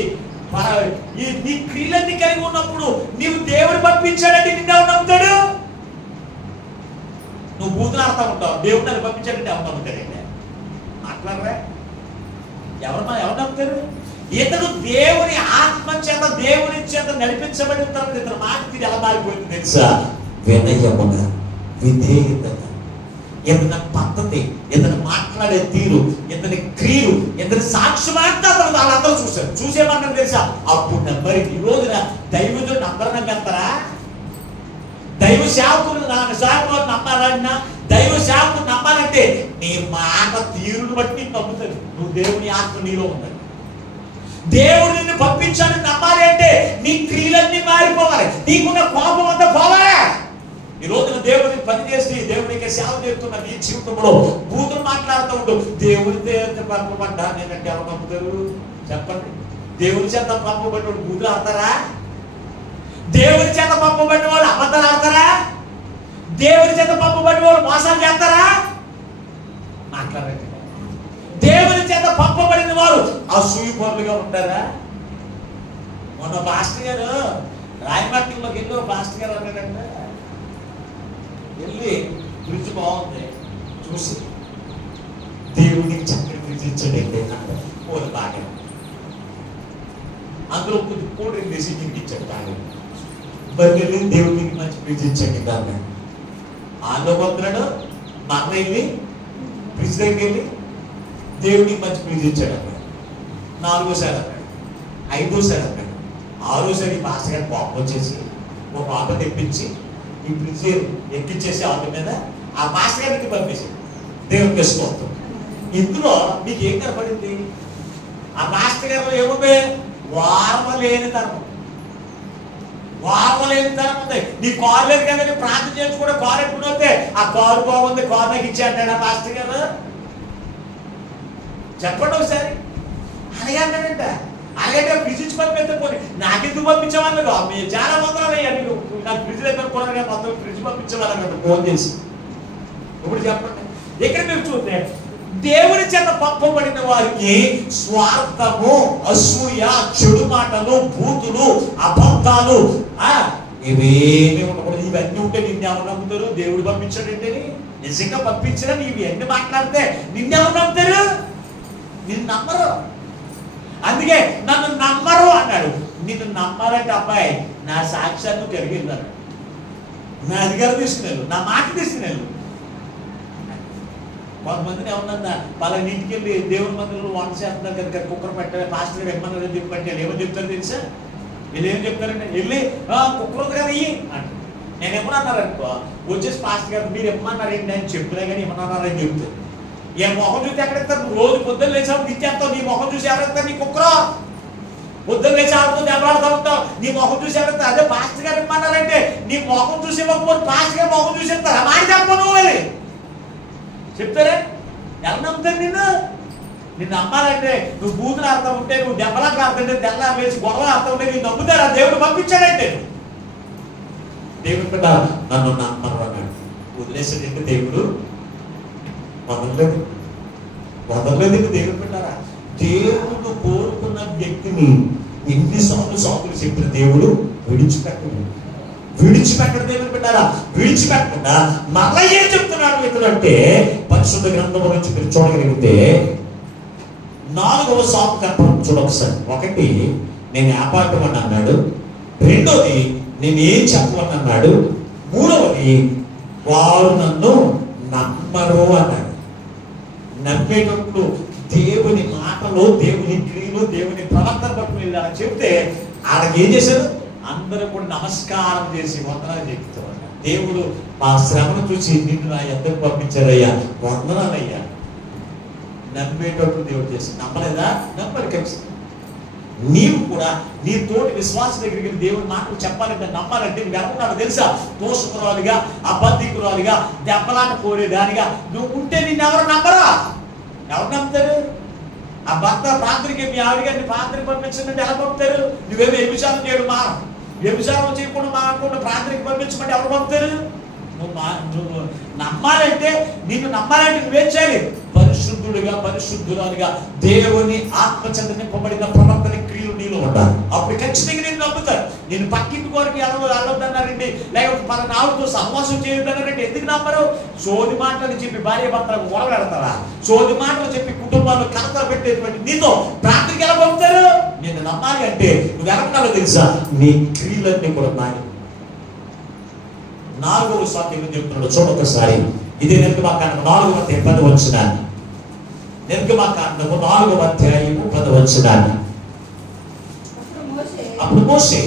ఈ నీ క్రియలన్నీ కలిగి ఉన్నప్పుడు నీవు దేవుడు పంపించాడంటే నిన్నెవరు నమ్ముతాడు? నువ్వు బూతులు ఆడుతూ ఉంటావు, దేవుడు నన్ను పంపించాడంటే ఎవరు నమ్ముతాడండి? మాట్లాడరా? ఎవరు నమ్ముతారు? ఇతడు దేవుని ఆత్మ చేత, దేవుని చేత నడిపించబడిన తర్వాత ఇతని మాట తీరు ఎలా మారిపోయింది తెలుసా? వినయముగా, విధేయతగా, ఇతని పద్ధతి, ఇతను మాట్లాడే తీరు, ఇతని క్రియలు, ఇతని సాక్ష్యం అంతా వాళ్ళందరూ చూశారు. చూసేమన్నారు తెలుసా? అప్పుడు మరి ఈ రోజున దైవజుడిని అందరూ నమ్మేస్తారా? దైవ సేవకులు నమ్మాలన్నా, దైవ సేవకులు నమ్మాలంటే నీ మాట తీరును బట్టి నమ్ముతారు. నువ్వు దేవుని ఆత్మ నీలో ఉండాలి. దేవుడు నిన్ను పంపించాలని నమ్మాలి అంటే నీ క్రియలన్నీ మారిపోవాలి, నీకున్న కోపం అంతా పోవాలి. ఈ రోజున దేవుడిని పనిచేసి దేవునికి సేవ చేస్తున్న నీ జీవితంలో బూతులు మాట్లాడుతూ ఉంటూ దేవుడి పంపబడ్డా నేనంటే ఎవరు నమ్ముతారు చెప్పండి? దేవుడి చేత పంపబడిన వాడు బూతులు ఆడతారా? దేవుడి చేత పంపబడిన వాళ్ళు అబద్ధాలు ఆడతారా? దేవుడి చేత పంపబడిన వాళ్ళు మోసాలు చేస్తారా? మాట్లాడండి. దేవుడి చేత పంపబడిన వారు అసూయపరులుగా ఉంటారా? మొన్న పాస్టర్ గారు రాయమట్టిలోకి వెళ్ళి పాస్టర్ గారు అన్నాడంట, వెళ్ళి బ్రిడ్జ్ బాగుంది చూసి దేవుడికి చక్కటి బ్రిడ్జ్ ఇచ్చాడండి అన్నాడు. పోలు బాగా అందులో కొద్ది కూల్ డ్రింక్ తీసి ఇంటికి ఇచ్చాడు బాగా. మరి వెళ్ళి దేవుడికి మంచి బ్రిడ్జ్ ఇచ్చాడు దాన్ని ఆలో పొందుతున్నాడు. మా అన్న వెళ్ళి బ్రిడ్జ్ దగ్గరికి వెళ్ళి దేవుడికి మంచి బ్రిడ్జ్ ఇచ్చాడు అన్నాడు. 4వసారి అన్నాడు, 5వసారి అన్నాడు, 6వసారి మాస్టర్ గారు కోపం వచ్చేసి ఒక ఆటో తెప్పించి ఈ బ్రిడ్జి ఎక్కించేసి ఆటో మీద ఆ మాస్టర్ గారికి పంపేసి దేవుని వేసుకోవద్దు. ఇందులో మీకు ఏం కనపడింది? ఆ మాస్టర్ గారు ఏముంది? వారమలేని తరం ఉంది. నీ కారు లేదు కదా, నీ ప్రార్థన చేసి కూడా కారు ఎప్పుడు వస్తే ఆ కారు బాగుంది, కారు నాకు ఇచ్చే అంటాడా మాస్టర్ గారు? చెప్పండి ఒకసారి. అలాగే అంటాడంట. అలాగే ఫ్రిడ్జ్ పంపిస్తే పోనీ నాకెందుకు పంపించేవాళ్ళు? మీరు చాలా మంది మీరు నాకు ఫ్రిడ్జ్ దగ్గర కూడా మొత్తం ఫ్రిడ్జ్ పంపించేవాళ్ళు ఫోన్ చేసి. ఇప్పుడు చెప్పండి, ఇక్కడ మీరు చూస్తే దేవుని చేత పంపబడిన వారికి స్వార్థము, అసూయ, చెడు మాటలు, బూతులు, అబద్ధాలు ఇవేమీ ఉండకూడదు. ఇవన్నీ ఉంటే నిన్నెవరు నమ్ముతారు? దేవుడు పంపించాడంటే నిజంగా పంపించినా నీవి ఎన్ని మాట్లాడితే నిన్నెవరు నమ్ముతారు? నిన్ను నమ్మరు. అందుకే నన్ను నమ్మరు అన్నాడు. నిన్ను నమ్మాలంటే అబ్బాయి నా సాక్ష్యాన్ని కలిగి వెళ్ళాను, నా అధికారం తీసుకునేళ్ళు, నా మాట తీసుకునేళ్ళు. కొంతమందిని ఏమన్నా పలానా ఇంటికి వెళ్ళి దేవుని మందిరంలో వంట చేస్తున్నారు కనుక కుక్కర్ పెట్టాలి, పాస్టర్ ఏమన్నా చెప్పంటే ఏమో చెప్తారు తెలుసా? వీళ్ళు ఏం చెప్తారంటే వెళ్ళి కుక్కర్ కదా ఇయ్యి అంటే నేను ఏమన్నారనుకో వచ్చేసి పాస్టర్ గారు మీరు ఏమన్నారేంటి అని చెప్పినా కానీ ఏమన్నారని చెప్తారు. ఏ మొహం చూసి ఎక్కడెత్తారు? రోజు పొద్దున్న లేచావు తిట్టేస్తావు, నీ మొహం చూసి ఎవరెత్తారు? నీ కుక్కరో పొద్దున్న లేచి ఆడుతూ దెబ్బలాడుతూ ఉంటావు, నీ మొహం చూసి ఎవరెత్తారు? అదే పాస్టర్ గారు ఏమన్నారంటే నీ మొహం చూసి ఇవ్వకపోతే పాస్టర్ గారు మొహం చూసి ఇస్తారు. ఆ మాట చెప్పు నువ్వు వెళ్ళి చెప్తారే. ఎలా నమ్ముతారు నిన్ను? నిన్ను నమ్మాలంటే నువ్వు బూతులు ఆడుతూ ఉంటే, నువ్వు దెబ్బలాట్లు ఆడుతుంటే, తెల్లారు వేసి గొడవలు ఆడుతూ ఉంటే నేను నమ్ముతారా? దేవుడు పంపించాడంటే దేవుడు కదా నన్ను నమ్మరు అన్నాడు. వదిలేసాడంటే దేవుడు వదలలేదు. దేవుడు పెట్టారా? దేవుడు కోరుకున్న వ్యక్తిని ఎన్నిసార్లు సాకులు చెప్పిన దేవుడు విడిచిపెట్టడు. దేవుడు పెట్టారా? విడిచిపెట్టకుండా మళ్ళా ఏం చెప్తున్నాడు ఇతడు అంటే పరిశుద్ధ గ్రంథం నుంచి మీరు చూడగలిగితే 4వ సాకు కనపడం చూడొకసారి. ఒకటి నేను ఏపాటమని అన్నాడు, రెండోది నేను ఏం చెప్పమని అన్నాడు, మూడవది వారు నన్ను నమ్మరు అన్నాడు. నమ్మేటప్పుడు దేవుని మాటలు, దేవుని క్రియలు, దేవుని ప్రవర్తన పట్ల చెప్తే ఆడకి ఏం చేశారు? అందరూ కూడా నమస్కారం చేసి వందనాలు చెప్తారు. దేవుడు మా శ్రమను చూసి నిన్ను నా ఎందుకు పంపించారయ్యా, వందనాలయ్యా. నమ్మేటప్పుడు దేవుడు చేసి నమ్మలేదా? నమ్మరు. ఖచ్చితంగా నీవు కూడా నీ తోటి విశ్వాస దగ్గరికి దేవుని మాటలు చెప్పాలంటే నమ్మాలంటే నువ్వు ఎవరున్నాడు తెలుసా? దోషకురాలుగా, అబద్ధికురాలుగా, దెబ్బలాట కోరేదానిగా నువ్వు ఉంటే నిన్ను ఎవరు నమ్మరా? ఎవరు నమ్ముతారు? ఆ భర్త ప్రాంతానికి మీ ఆవిడ గారిని ప్రాంతానికి పంపించమంటే ఎలా పంపుతారు? నువ్వేమో వ్యభిచారం చేయడు వ్యభిచారం చేయకుండా మానకుండా ప్రాంతానికి పంపించమంటే ఎవరు పంపుతారు? నువ్వు నమ్మాలంటే, నిన్ను నమ్మాలంటే నువ్వేం చేయాలి? పరిశుద్ధుడిగా, పరిశుద్ధురాలుగా దేవుని ఆత్మచేత నింపబడిన ప్రవర్తన క్రియలు నీలో ఉండాలి. అప్పుడు ఖచ్చితంగా నేను నమ్ముతారు. నేను పక్కింటి కోరికి వెళ్ళొద్దన్నారండి, లేకపోతే మన నాలుగుతో సహవాసం చేయొద్దన్నారండి. ఎందుకు నమ్మరు? సోది మాటలు చెప్పి భార్య భర్తలకు గొడవ పెడతారా? సోది మాటలు చెప్పి కుటుంబాల్లో కలతలు పెట్టేటువంటి నీతో ప్రాంతానికి ఎలా పంపుతారు? నేను నమ్మాలి అంటే నువ్వు ఎలాగున్నావో తెలుసా? నీ క్రియలన్నీ కూడా నాయ. 4వ సాక్ష్యం చెప్తున్నాడు చూడొకసారి. ఇది నిర్గమాకాండం 4వ అధ్యాయం 10వ వచనం. నిర్గమాకాండము 4వ అధ్యాయం 10వ వచనం. అప్పుడు మోషే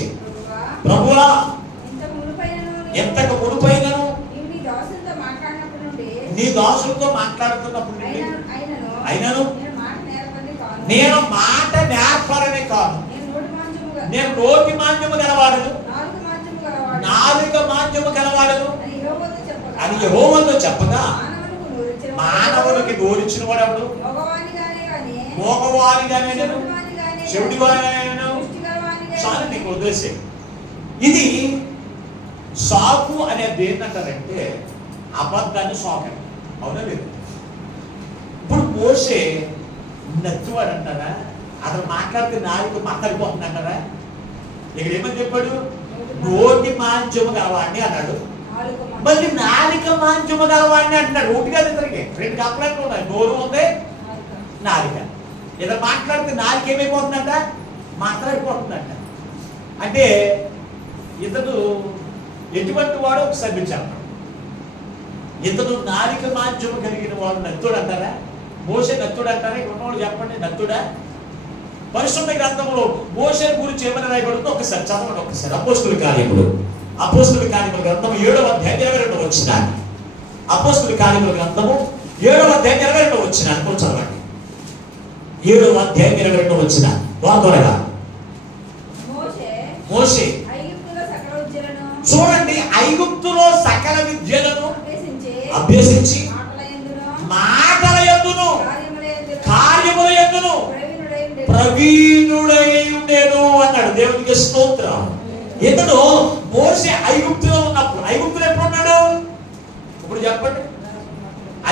ప్రభువా ఎంతకు మునుపైనను నీ దాసులతో మాట్లాడుతున్నప్పుడు అయినను నేను మాట నేర్పరని కాదు, నేను నోటి మాంద్యము గలవాడను, నాలుక మాంద్యము గలవాడను అని యెహోవాతో చెప్పగా మానవునికి దూరించిన వాడు ఎవడు? మోగవానిగానే నేను, చెవిటివానిగానే చాలు, నీకు వదిలేసే. ఇది సాకు అనేది ఏంటంటారంటే అబద్ధాన్ని సాకు అని. అవునా లేదు? ఇప్పుడు మోషే నత్తువాడు అంటారా? అతను మాట్లాడితే నాలుగు మాట్లాడిపోతుంది అంటారా? ఇక్కడ ఏమని చెప్పాడు? నోటి మాంద్యము గలవాడిని అన్నాడు. మళ్ళీ నాలిక మాంద్యము గలవాడిని అంటున్నాడు. ఒకటి కాదు, ఇద్దరికి 2 కంప్లైంట్లు ఉన్నాయి. నోరు ఉంది, నాలిక. ఇలా మాట్లాడితే నాలిక ఏమైపోతుందంట? మాట్లాడిపోతుందంట. అంటే ఇతడు ఎటువంటి వాడు ఒకసారి మీరు చెప్పండి. ఇతడు నాలిక మాంద్యము కలిగిన వాడు నత్తుడు అంటారా? మోషే నత్తుడు అంటారా? ఇక్కడ ఉన్నవాడు చెప్పండి, నత్తుడా? పరిశుద్ధ గ్రంథంలో మోషే గురించి ఏమైనా రాయబడుతుందో ఒకసారి చదవండి. ఒకసారి అపోస్తలుల కార్యములు అపోస్తుల కార్యముల గ్రంథము 7వ అధ్యాయం 22వ వచనం. అపోస్తుల కార్యముల గ్రంథము 7వ అధ్యాయం 22వ వచనం కొంచెం చదవండి. 7వ అధ్యాయం 22వ వచనం త్వరగా. మోషే చూడండి, ఐగుప్తులో సకల విద్యలను అభ్యసించి మాటల యందును కార్యముల యందును ప్రవీణుడై ఉండేను అన్నాడు. దేవునికి స్తోత్రం. ఇతడు మోషే ఐగుప్తులో ఉన్నప్పుడు, ఐగుప్తులో ఎప్పుడు ఉన్నాడు ఇప్పుడు చెప్పండి?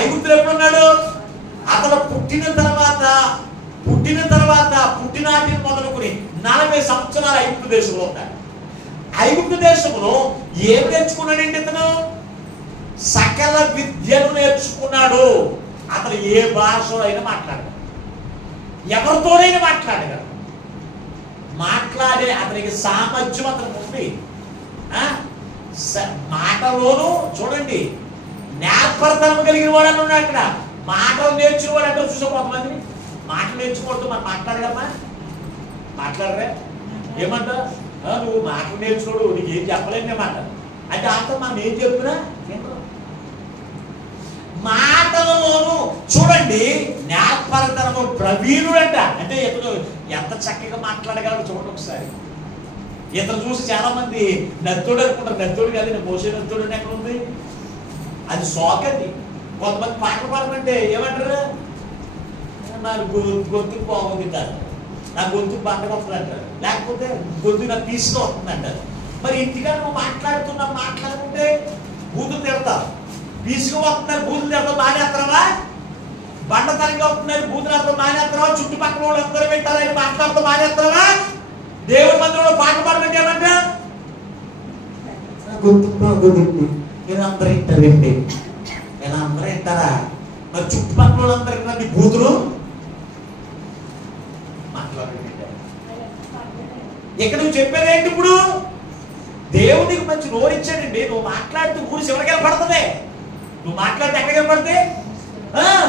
ఐగుప్తులో ఎప్పుడు ఉన్నాడు? అతను పుట్టిన తర్వాత పుట్టినాటి మొదలుకొని 40 సంవత్సరాలు ఐగుప్తు దేశంలో ఉన్నాడు. ఐగుప్తు దేశంలో ఏమి నేర్చుకున్నాడండి ఇతను? సకల విద్యను నేర్చుకున్నాడు. అతను ఏ భాషలో అయినా మాట్లాడగలడు, ఎవరితోనైనా మాట్లాడగలడు. మాట్లాడే అతనికి సామర్థ్యం అతనికి ఉంది. మాటలోనూ చూడండి, జ్ఞాపకతనం కలిగిన వాడు అని ఉన్నాడు. అక్కడ మాటలు నేర్చుకున్న వాడు అంటే చూసా కొంతమంది మాటలు నేర్చుకోవద్దు, మనం మాట్లాడగలమా? మాట్లాడరా? ఏమంటా నువ్వు మాటలు నేర్చుకోడు, నీకు ఏం చెప్పలేని మాట అంటే అంత మనం ఏం చెప్తున్నా మాటలలోను చూడండి జ్ఞాపకతనము ప్రవీణుడంట. అంటే ఇతను ఎంత చక్కగా మాట్లాడగలడు చూడండి ఒకసారి. ఇతను చూసి చాలా మంది నత్తుడు అనుకుంటారు. నత్తుడు కాదు, నేను మోసే నత్తుడు అని ఎక్కడ ఉంది? అది సోకండి. కొంతమంది పాటలు పాడమంటే ఏమంటారు? నాకు గొంతుకు బాగుంది అంటారు, నా గొంతుకు పంటకు వస్తుంది అంటారు, లేకపోతే గొంతు నాకు తీసుకు వస్తుంది అంటారు. మరి ఇంటిగా నువ్వు మాట్లాడుకుంటే బూతులు తిడతావు, పీసుకు వస్తున్నారు బూతులు తిడతావు, మానేస్తావా? బండతనంగా వస్తున్నారు బూతులు అర్థం మానేస్తావా? చుట్టుపక్కల వాళ్ళు అందరూ వింటారని మాట్లాడుతూ మానేస్తావా? దేవుడి మందిరంలో పాట పాడమంటే ఏమంటా? గొంతుకు బాగుంది, నేను అందరూ వింటారండి. నేను అందరూ వింటారా? మరి చుట్టుపక్కల వాళ్ళందరికీ నీ బూతులు ఇక్కడ నువ్వు చెప్పేది ఏంటి? ఇప్పుడు దేవుడికి మంచి నోరిచ్చాడండి. నువ్వు మాట్లాడితే ఊరి చివరికి పడుతుంది. నువ్వు మాట్లాడితే ఎక్కడికి పడితే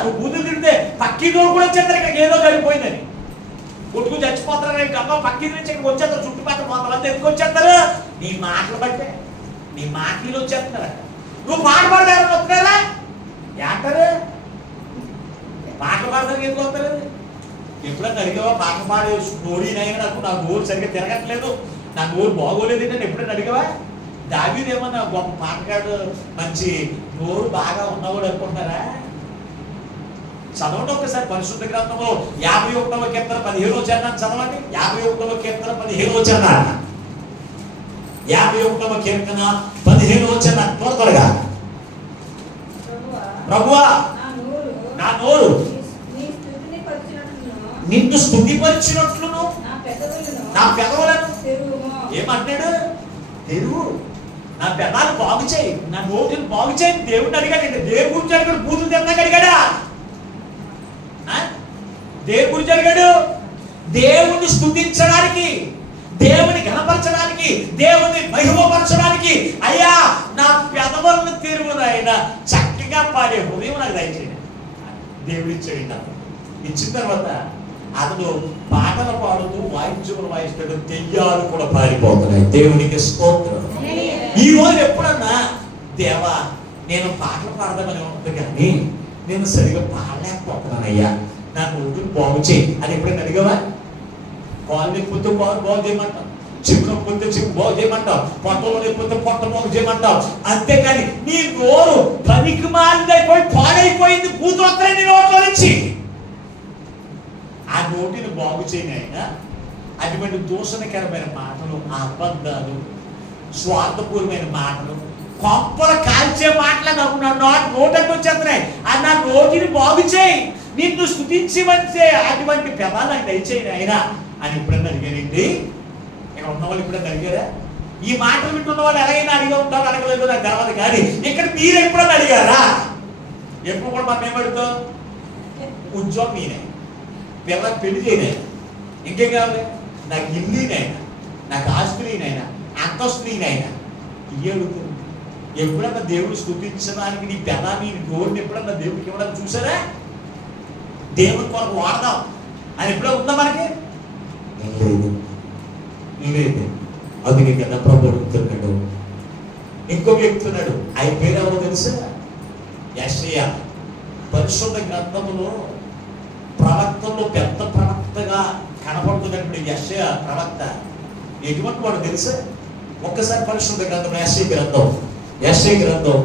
నువ్వు బూతులు తింటే పక్కి నోరు కూడా వచ్చేస్తారు. ఇక్కడికి ఏదో జరిగిపోయిందని కొట్టుకు చచ్చిపోతారు. అమ్మ పక్కి నుంచి ఇక్కడికి వచ్చేస్తారు. చుట్టుపక్కల కొంతమంది ఎందుకు వచ్చేస్తారు? నీ మాటలు బట్టే, నీ మాటలు వచ్చేస్తున్నారు. నువ్వు పాట పాడతారు వస్తున్నారా? ఏమంటారు? పాటలు పాడతానికి ఎందుకు వస్తారు? ఎప్పుడన్నా అడిగావా? పాట పాడే నోడినైనా నా నోరు సరిగ్గా తిరగట్లేదు, నా నోరు బాగోలేదు నేను ఎప్పుడైనా అడిగావా? దావీదు ఏమన్నా గొప్ప పాటగాడు, మంచి నోరు బాగా ఉన్నవాడు అనుకుంటారా? చదవండి ఒకసారి పరిశుద్ధ గ్రంథంలో 51వ కీర్తన 15వ వచనం చదవండి. 51వ కీర్తన 15వ వచనం, 51వ కీర్తన 15వ వచనం త్వరగా. ప్రభువా నా నోరు నిన్ను స్తుతిపరిచినట్లును నా పెదవులను ఏమంటాడు? తెరువు, నా పెదాలు బాగు చేయి, నా నోటిని బాగు చేయి. దేవుడిని అడిగాడు. దేవుడి గురించి అడిగాడు, బూతులు తిన్నాక అడిగాడా? దేవుడి గురించి అడిగాడు. దేవుణ్ణి స్తుతించడానికి, దేవుని ఘనపరచడానికి, దేవుని మహిమపరచడానికి, అయ్యా నా పెదవులను తెరువునైన చక్కగా పాడే హృదయం నాకు దయచేయండి. దేవుడిచ్చాడు. ఇచ్చిన తర్వాత అతను పాటలు పాడుతూ వాయిద్యములు వాయిస్తాడు. దెయ్యాలు కూడా పారిపోతున్నాయి. దేవునికి స్తోత్రం. ఈ రోజు ఎప్పుడన్నా దేవా నేను పాటలు పాడదామని ఉంటుంది కానీ నేను సరిగా పాడలేకపోతున్నానయ్యా, నాకు ఒడ్డును బాగు చేయి అని ఎప్పుడైనా అడిగావా? కాలు నొప్పితే కాలు బాగు చేయమంటావు, చెవు నొప్పితే చెవు బాగు చేయమంటావు, పొట్టలో నొప్పితే పొట్ట బాగు చేయమంటావు. అంతేకాని నీ నోరు పనికి మాలిదైపోయి పాడైపోయింది, కూతురు వస్తాయి నీ నోట్లో నుంచి. ఆ నోటిని బాగు చేయని ఆయన అటువంటి దూషణకరమైన మాటలు, అబద్ధాలు, స్వార్థపూర్వమైన మాటలు, కొంపలు కాల్చే మాటలు నా నోటంటే వచ్చేస్తున్నాయి. అది నా నోటిని బాగు చేయి, నిన్ను స్తుతించమంటే అటువంటి పెదాలు నాకు దయచేయండి ఆయన అని ఎప్పుడన్నా అడిగానండి? ఇక్కడ ఉన్న వాళ్ళు ఎప్పుడన్నా అడిగారా? ఈ మాటలు వింటున్న వాళ్ళు ఎలాగైనా అడిగి ఉంటారు, అడగలేదు నాకు తెలవదు. కానీ ఇక్కడ మీరు ఎప్పుడన్నా అడిగారా? ఎప్పుడు కూడా మనం ఏమడుతాం? ఉద్యోగం మీనే, పిల్లలకు పెళ్లి చేయనైనా, ఇంకేం కావాలి? నాకు ఇల్లునైనా, నాకు ఆస్తులైనా, అంతస్తులైనా ఇవి అడుగుతుంది. ఎప్పుడన్నా దేవుడు స్తుతించడానికి నీ పెదాన్ని నోరుని ఎప్పుడన్నా దేవుడికి ఇవ్వడానికి చూసారా? దేవుడి కొరకు వాడదాం అని ఎప్పుడో ఉందా మనకి? లేదు. అందుకే కదా ప్రభు అడుగుతున్నాడు, ఇంకో వ్యక్తి ఉన్నాడు, ఆయన పేరు ఎవరో తెలుసా? యెషయా. పరిశుద్ధ గ్రంథములో ప్రవక్తల్లో పెద్ద ప్రవక్తగా కనపడుతున్నటువంటి యెషయా ప్రవక్త ఎటువంటి వాడు తెలుసా? ఒక్కసారి పరిశుద్ధ గ్రంథం యెషయా గ్రంథం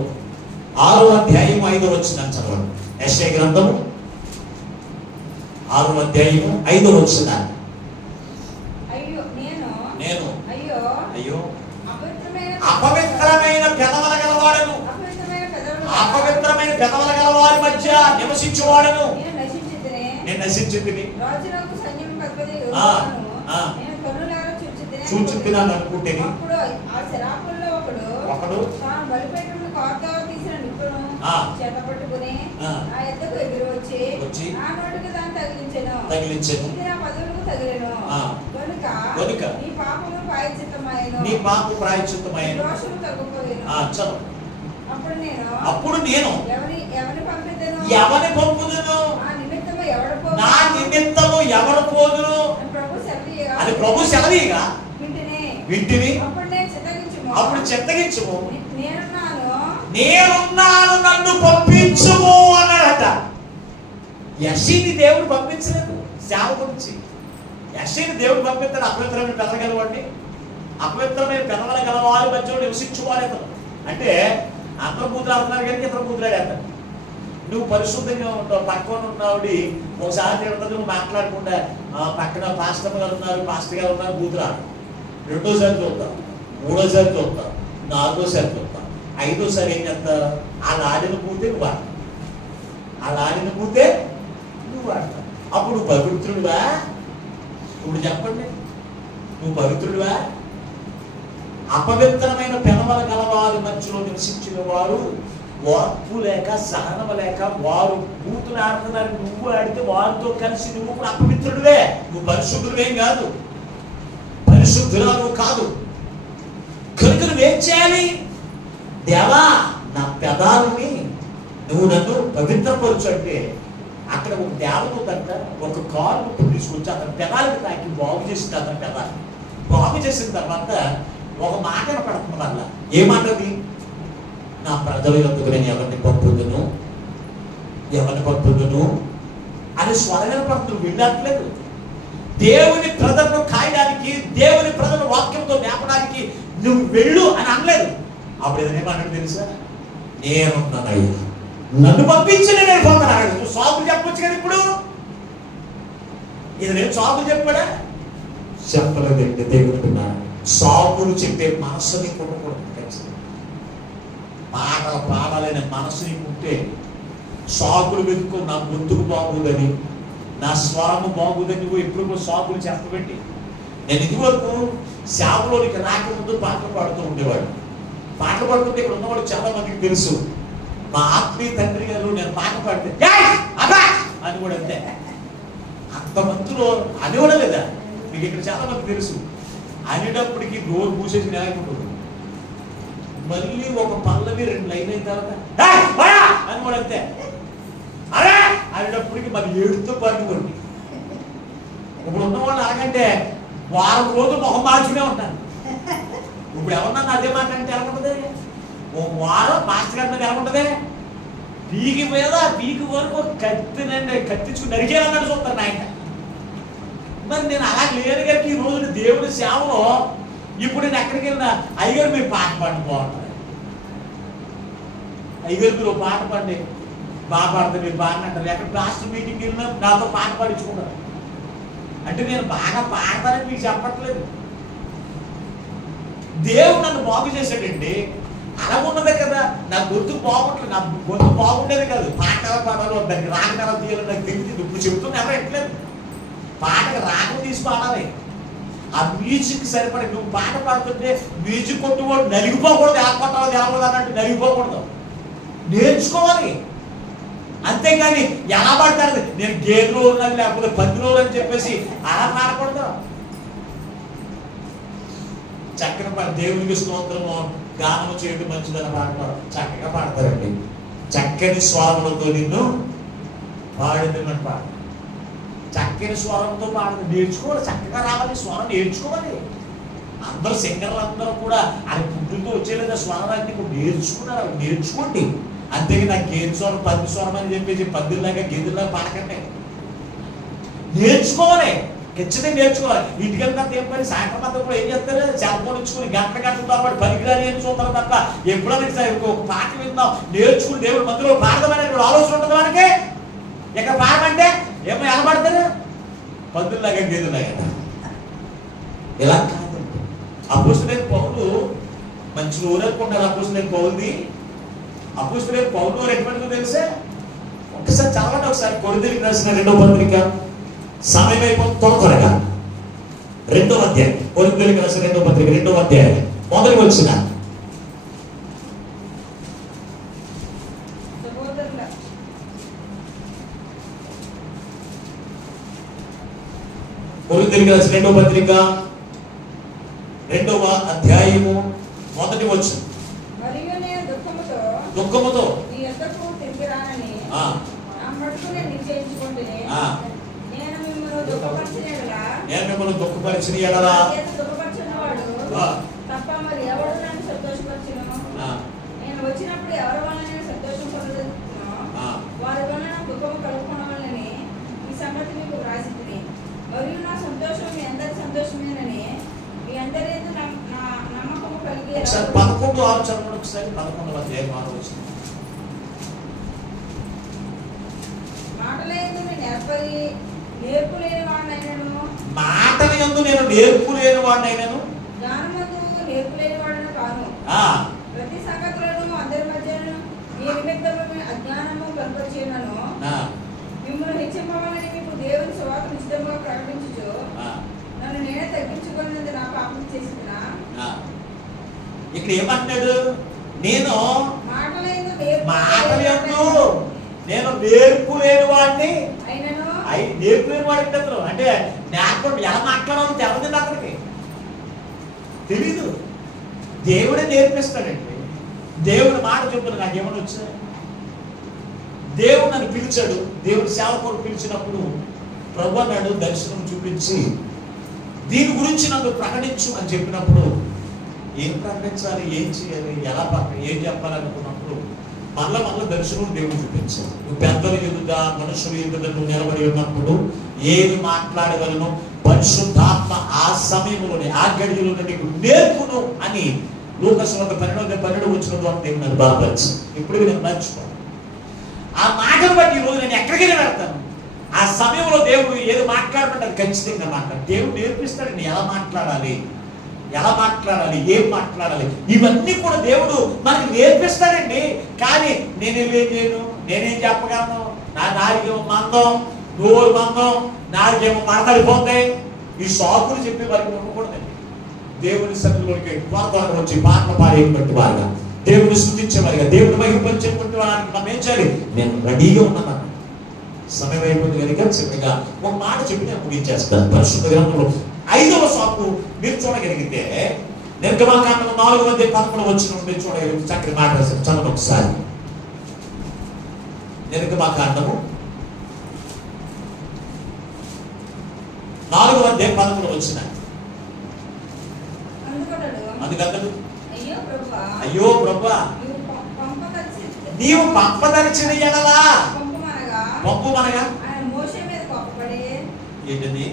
6వ అధ్యాయం 5వ వచనం చదవండి. యెషయా గ్రంథం 6వ అధ్యాయం 5వ వచనం. నేను అయ్యో అపవిత్రమైన పెదవుల గలవాడను, అపవిత్రమైన పెదవుల గలవారి మధ్య నివసించువాడను, నేను నశించుకుని చూచుతున్నాను అనుకుంటే ఒకడు తగిలించెను. కనుక నీ పాపము ప్రాయశ్చిత్తమైనను. అప్పుడు నేను ఎవని పంపుదును, నా నిమిత్తము ఎవరు పోదును అని ప్రభు సెలవీగా వింటిని. అప్పుడు చిత్తగించుము, నేనున్నాను నన్ను పంపించుము అన్నాడట. యెషయాని దేవుడు పంపించలేదు సేవ గురించి. యెషయాని దేవుడు పంపిస్తాడు అపవిత్రమైన పెదవుల గలవాడిని, అపవిత్రమైన పెదవుల గలవారి మధ్య నివసించువాడు అతను. అంటే అందరూ బూతులు ఆడుతున్నారు కానీ ఇతర బూతులు ఆడేస్తాడు. నువ్వు పరిశుద్ధంగా ఉంటావు, పక్కన ఉన్నావుడి ఒకసారి తిడుతుంది, నువ్వు మాట్లాడకుండా పక్కన పాస్టర్ గారు ఉన్నారు, పాస్టర్ గారు ఉన్నారు, బూతులు ఆడు. రెండోసారి చూస్తావు, మూడోసారి చూస్తావు, నాలుగోసారి చూస్తావు, ఐదోసారి ఏం చేస్తావు? వాళ్ళు ఆడిన పూతే నువ్వు ఆడతావు, వాళ్ళు ఆడిన పూతే నువ్వు ఆడతావు. అప్పుడు నువ్వు పవిత్రుడివా? ఇప్పుడు చెప్పండి, నువ్వు పవిత్రుడివా? అపవిత్రమైన పెదవుల గలవారి మధ్యలో నివసించిన వారు ఓర్పు లేక సహనము లేక వారు బూతులు ఆడుతున్నారు, నువ్వు ఆడితే వారితో కలిసి నువ్వు కూడా అపవిత్రుడివే. నువ్వు పరిశుద్ధుడివేం కాదు, పరిశుద్ధురాలు కాదు. కనుక నువ్వేం చేయాలి? దేవా నా పెదాలని నువ్వు నన్ను పవిత్రపరచు అంటే అక్కడ ఒక దేవదూతంట ఒక కారు తీసుకొచ్చి అతని పెదాలకు తాకి బాగు చేసింది. అతని పెదాలు బాగు చేసిన తర్వాత ఒక మాట పడుతుంది వల్ల. ఏ మాటది? నా ప్రజల యొద్దకు నేను ఎవరిని పంపుదును అని స్వరం పడుతుంది. వినట్లేదు. దేవుని ప్రజలను కాయడానికి, దేవుని ప్రజల వాక్యంతో మేపడానికి నువ్వు వెళ్ళు అని అనలేదు. అప్పుడు ఏమన్నాడు తెలుసా? నేనున్నానయ్యా, నన్ను పంపించి నేను పోతాను. నువ్వు సాకులు చెప్పొచ్చు కదా. ఇప్పుడు ఇది నేను సాకులు చెప్పాడా? చెప్పలేదండి. దేవుడు సాకులు చెప్పే మనసుని కొనుక్కోవడం పాటలు పాడాలనే మనసుని ఉంటే సాకులు వెతుక్కో. నా గొంతుకు బాగుందని, నా స్వరము బాగుందని నువ్వు ఎప్పుడు సాకులు చెప్పబెట్టి. నేను ఇదివరకు సేవలోనికి రాకముందు పాటలు పాడుతూ ఉండేవాడు. పాటలు పాడుతుంటే ఇక్కడ ఉన్నవాడు చాలా మందికి తెలుసు. మా ఆత్మీయ తండ్రి గారు నేను పాట పాడితే అని కూడా అంతే. అంతమందిలో అనేవాడ లేదా? మీకు ఇక్కడ చాలా మంది తెలుసు. అనేటప్పటికి నోరు మూసేసి నేలకుంటుంది. మళ్ళీ ఒక పల్లవి 2 లైన్ అయిన తర్వాత అని కూడా అంతే. అరే అనేటప్పటికి మరి 7తో పాడుకోండి. ఇప్పుడు ఉన్నవాళ్ళు అలాగంటే వారం రోజులు మొహం మార్చుకునే ఉంటాను. ఇప్పుడు ఎవరన్నా అదే మాట అంటే ఎలా ఉంటుంది? ఓ వారం మాస్టర్ గారి మీద ఎలా ఉంటుంది? పీకి మీద పీకి వరకు కత్తించుకుని నరికేయాలన్నాడు చూస్తాను ఆయన. మరి నేను అలా లేని గారికి ఈ రోజు దేవుడి సేవలో ఇప్పుడు నేను ఎక్కడికి వెళ్ళినా అయ్యగారు మీరు పాట పాడి బాగుంటుంది, అయ్యగారు మీరు పాట పాడి బాగా పాడతారు, మీరు బాగా అంటారు. ఎక్కడ పాస్టర్ మీటింగ్కి వెళ్ళినా నాతో పాట పాడించుకుంటారు. అంటే నేను బాగా పాడతానని మీకు చెప్పట్లేదు. దేవుడు నన్ను బాగు చేశాడండి. అలా ఉన్నదే కదా. నా గొంతు బాగుంటుంది, నా గొంతు బాగుండేది కాదు. పాట ఎలా పాడాలో దానికి రాగం ఎలా తీయాలో నాకు తెలియదు. ఇప్పుడు చెబుతున్నా ఎవరు ఎట్లేదు. పాటకు రాగం తీసి పాడాలి. ఆ మ్యూజిక్ సరిపడే. నువ్వు పాట పాడుతుంటే మ్యూజిక్ కొట్టుకోడు నలిగిపోకూడదు. ఎలా కొట్టాలి ఎలా అన్నట్టు నలిగిపోకూడదు. నేర్చుకోవాలి. అంతేగాని ఎలా పాడతారు? నేను గేదెలో ఉన్నది లేకపోతే 10 రోజులు అని చెప్పేసి అలా పాడకూడదు. చక్కని పాట. దేవునికి స్తోత్రము గానము చేయడం మంచిదని పాడతారు. చక్కగా పాడతారండి. చక్కని స్వరములతో నిన్ను పాడిందని పాడ. చక్కని స్వరంతో పాడదు. నేర్చుకోవాలి. చక్కగా రావాలి. స్వరం నేర్చుకోవాలి. అందరూ సింగర్లు అందరూ కూడా అది పుట్టుతో వచ్చేలేదా స్వరాన్ని నేర్చుకున్నారు. నేర్చుకోండి అంతేగా నాకు గేదె స్వరం పది స్వరం అని చెప్పేసి పద్దులాగా గేదెలాగా పాడకండి. నేర్చుకోవాలి, ఖచ్చితంగా నేర్చుకోవాలి. ఇంటికెళ్తా ఏం పని సాయంత్రం అంతా కూడా ఏం చేస్తారు, సెల్ ఫోన్ ఇచ్చుకుని గంటలు తర్వాత పనికిరాని ఏం చూస్తారు తప్ప ఎప్పుడైనా ఒక పాట విందాం నేర్చుకుని దేవుడి మధ్యలో పాడదామనే ఆలోచన ఉంటుంది మనకి. ఇక్కడ పాడమంటే ఏమో ఎలబడతారు పద్దులాగా గేదెలాగా. ఇలా కాదండి. అపోస్తలుడైన పౌలు మంచి ఊరేసుకుంటారు. అపోస్తలుడైన పౌలుది అపోస్తలుడైన పౌలు ఎటువంటిదో తెలుసా? ఒకసారి చదవండి ఒకసారి. కొరింథీయులకు రాసిన 2వ పత్రిక, సమయం అయిపోతుంది త్వరగా. 2వ అధ్యాయం, కొరింథీయులకు రాసిన 2వ పత్రిక 2వ అధ్యాయం మొదటి వచ్చిన. కొరింథీయులకు రాసిన 2వ పత్రిక 2వ అధ్యాయము మొదటి వచ్చిన. దుఃఖముతో నేను మిమ్మల్ని దుఃఖపరిచిన ఎడలా తప్ప మరి ఎవరు నన్ను సంతోషపరిచినో, నేను వచ్చినప్పుడు ఎవరి వల్ల నేను సంతోషం పొందుతున్నానో వారి వల్ల నాకు దుఃఖం కలుగుకోవాలని ఈ సంగతి మీకు వ్రాసితిని. మరియు నా సంతోషం మీ అందరి సంతోషమేనని మీ అందరి నమ్మకము కలిగి. 11 ఆలోచన ఒకసారి 11వ అధ్యాయం 6వ వచనం. మాటలందు నేను నేర్పులేని వాడినైనను, మాటలందు నేను నేర్పులేని వాడినైనను, జ్ఞానమందు నేర్పులేని వాడను కాను. ప్రతి సంగతులను అందరి మధ్యను మీ నిమిత్తము అజ్ఞానము కనపరిచేనను, మిమ్మల్ని హెచ్చింపవాలని మీకు దేవుని సువార్త నిశ్చితంగా ప్రకటించుచు నన్ను నేనే తగ్గించుకున్నది నా పాపం చేసిన. ఇక్కడ ఏమంటాడు? నేను మాటలందు నేను నేర్పులేని వాడిని నేర్పులేని వాడికి అతను అంటే నేర్పండి ఎలా మాట్లాడాలో తెలదండి, అతనికి తెలీదు. దేవుడే నేర్పిస్తాడండి. దేవుడు మాట చెప్తాడు. నాకేమని వచ్చా, దేవుడు నన్ను పిలిచాడు. దేవుడు సేవకుడు పిలిచినప్పుడు ప్రభు అన్నాడు దర్శనం చూపించి దీని గురించి నన్ను ప్రకటించు అని చెప్పినప్పుడు ఏం ప్రకటించాలి, ఏం చేయాలి, ఎలా ఏం చెప్పాలనుకున్నప్పుడు మళ్ళా దర్శనం దేవుడు చూపించాడు. నువ్వు పెద్దల ఎదుట మనుషుల ఎదుట నువ్వు నిలబడి ఉన్నప్పుడు ఏది మాట్లాడగలను పరిశుద్ధాత్మ ఆ సమయంలోనే ఆ గడియలోనే నీకు నేర్పును అని లూకాసు 12 వచ్చిన ద్వారా దేవుడు నన్ను బలపరిచి ఇప్పుడు నేను మర్చిపో. ఆ మాటను బట్టి ఈరోజు నేను ఎక్కడికైనా వెళ్తాను. ఆ సమయంలో దేవుడు ఏది మాట్లాడమంటే అది ఖచ్చితంగా మాట్లాడు. దేవుడు నేర్పిస్తాడు ఎలా మాట్లాడాలి, ఏం మాట్లాడాలి, ఇవన్నీ కూడా దేవుడు మనకి నేర్పిస్తాడండి. కానీ నేనేం చెప్పగలను? నా నాలుగేమో మందం, నోరు మందం, నాలుగేమో మాట్లాడిపోతాయి. ఈ సాకులు చెప్పే వారికి ఉండకూడదండి. దేవుని సన్నిధిలోకి త్వరగా వచ్చి పాటలు పాడేటువంటి వారుగా, దేవుని స్తుతించే వారిగా, దేవుని మహిమపరిచేటువంటి వారికి మనం ఏం చేయాలి? నేను రెడీగా ఉన్నాను. సమయం అయిపోయింది కనుక చిన్నగా ఒక మాట చెప్పి నేను ముగించేస్తాను. పరిశుద్ధ గ్రంథంలో 5వ సాకు మీరు చూడగలిగితే నిర్గమాకాండము 4వ అధ్యాయం 11వ వచనం నుండి చూడగలిగితే చక్కటి మాట రాశారు. చదవండి ఒకసారి. నిర్గమాకాండము 4వ అధ్యాయం 11వ వచనం. అందుకన్నాడు, అయ్యో ప్రభువా నీవు పంపదలిచిన ఎడలా పంపుమనగా ఏంటది?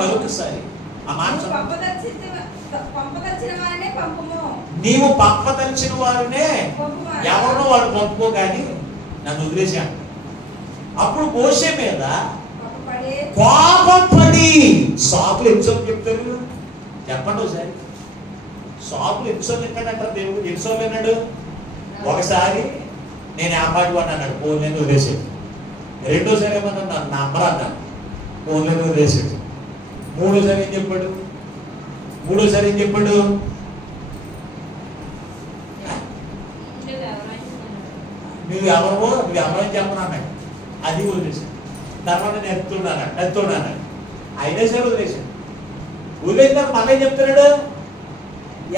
మరొకసారి ఆ మాట నీవు పంపదలిచిన వారినే ఎవరినో వాడు పంపుకో కానీ నన్ను వదిలేశాను. అప్పుడు మోషే మీద కోపపడి సాకులు ఎన్నిసార్లు చెప్తారు చెప్పండి ఒకసారి. సాకులు ఎన్నిసార్లు ఎక్కాడంటారు దేవుడు? ఎన్నిసార్లు అన్నాడు? ఒకసారి నేను ఆ పాటి వాడిని అన్నాడు, ఫోన్లేని వదిలేసాడు. రెండోసారి ఏమన్నా నా అమ్మరా అన్నాను, ఫోన్లేని వదిలేసాడు. మూడోసారి ఏం చెప్పాడు? నువ్వు ఎవరని చెప్పను అన్నాడు. అది వదిలేసాడు. తర్వాత నేను ఎత్తున్నాను అయినా సరే వదిలేసాడు. వదిలేసిన మళ్ళీ చెప్తున్నాడు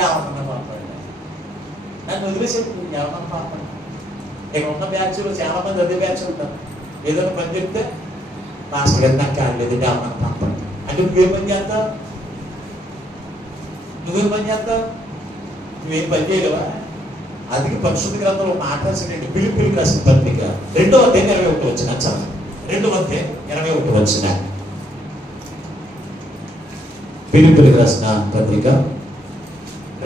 ఎవరన్నా పాపడు నన్ను వదిలేసాడు. ఎవరన్నా పాపడు. ఇక్కడ ఉన్న బ్యాచ్లో చాలా మంది అదే బ్యాచ్ ఉంటారు. ఏదైనా పని చెప్తే మాస్టర్ గారు నాకు కాలేదు ఎవరన్నా పాపడు అంటే నువ్వేం పని చేస్తావు? నువ్వేం పని చేస్తావు? నువ్వేం పని చేయలేవా? అందుకే పరిశుద్ధ గ్రంథంలో మాట రాసినట్టు ఫిలిప్పీయులకు రాసిన పత్రిక 2:21 వచ్చిన 2:21 వచ్చిన ఫిలిప్పీయులకు రాసిన పత్రిక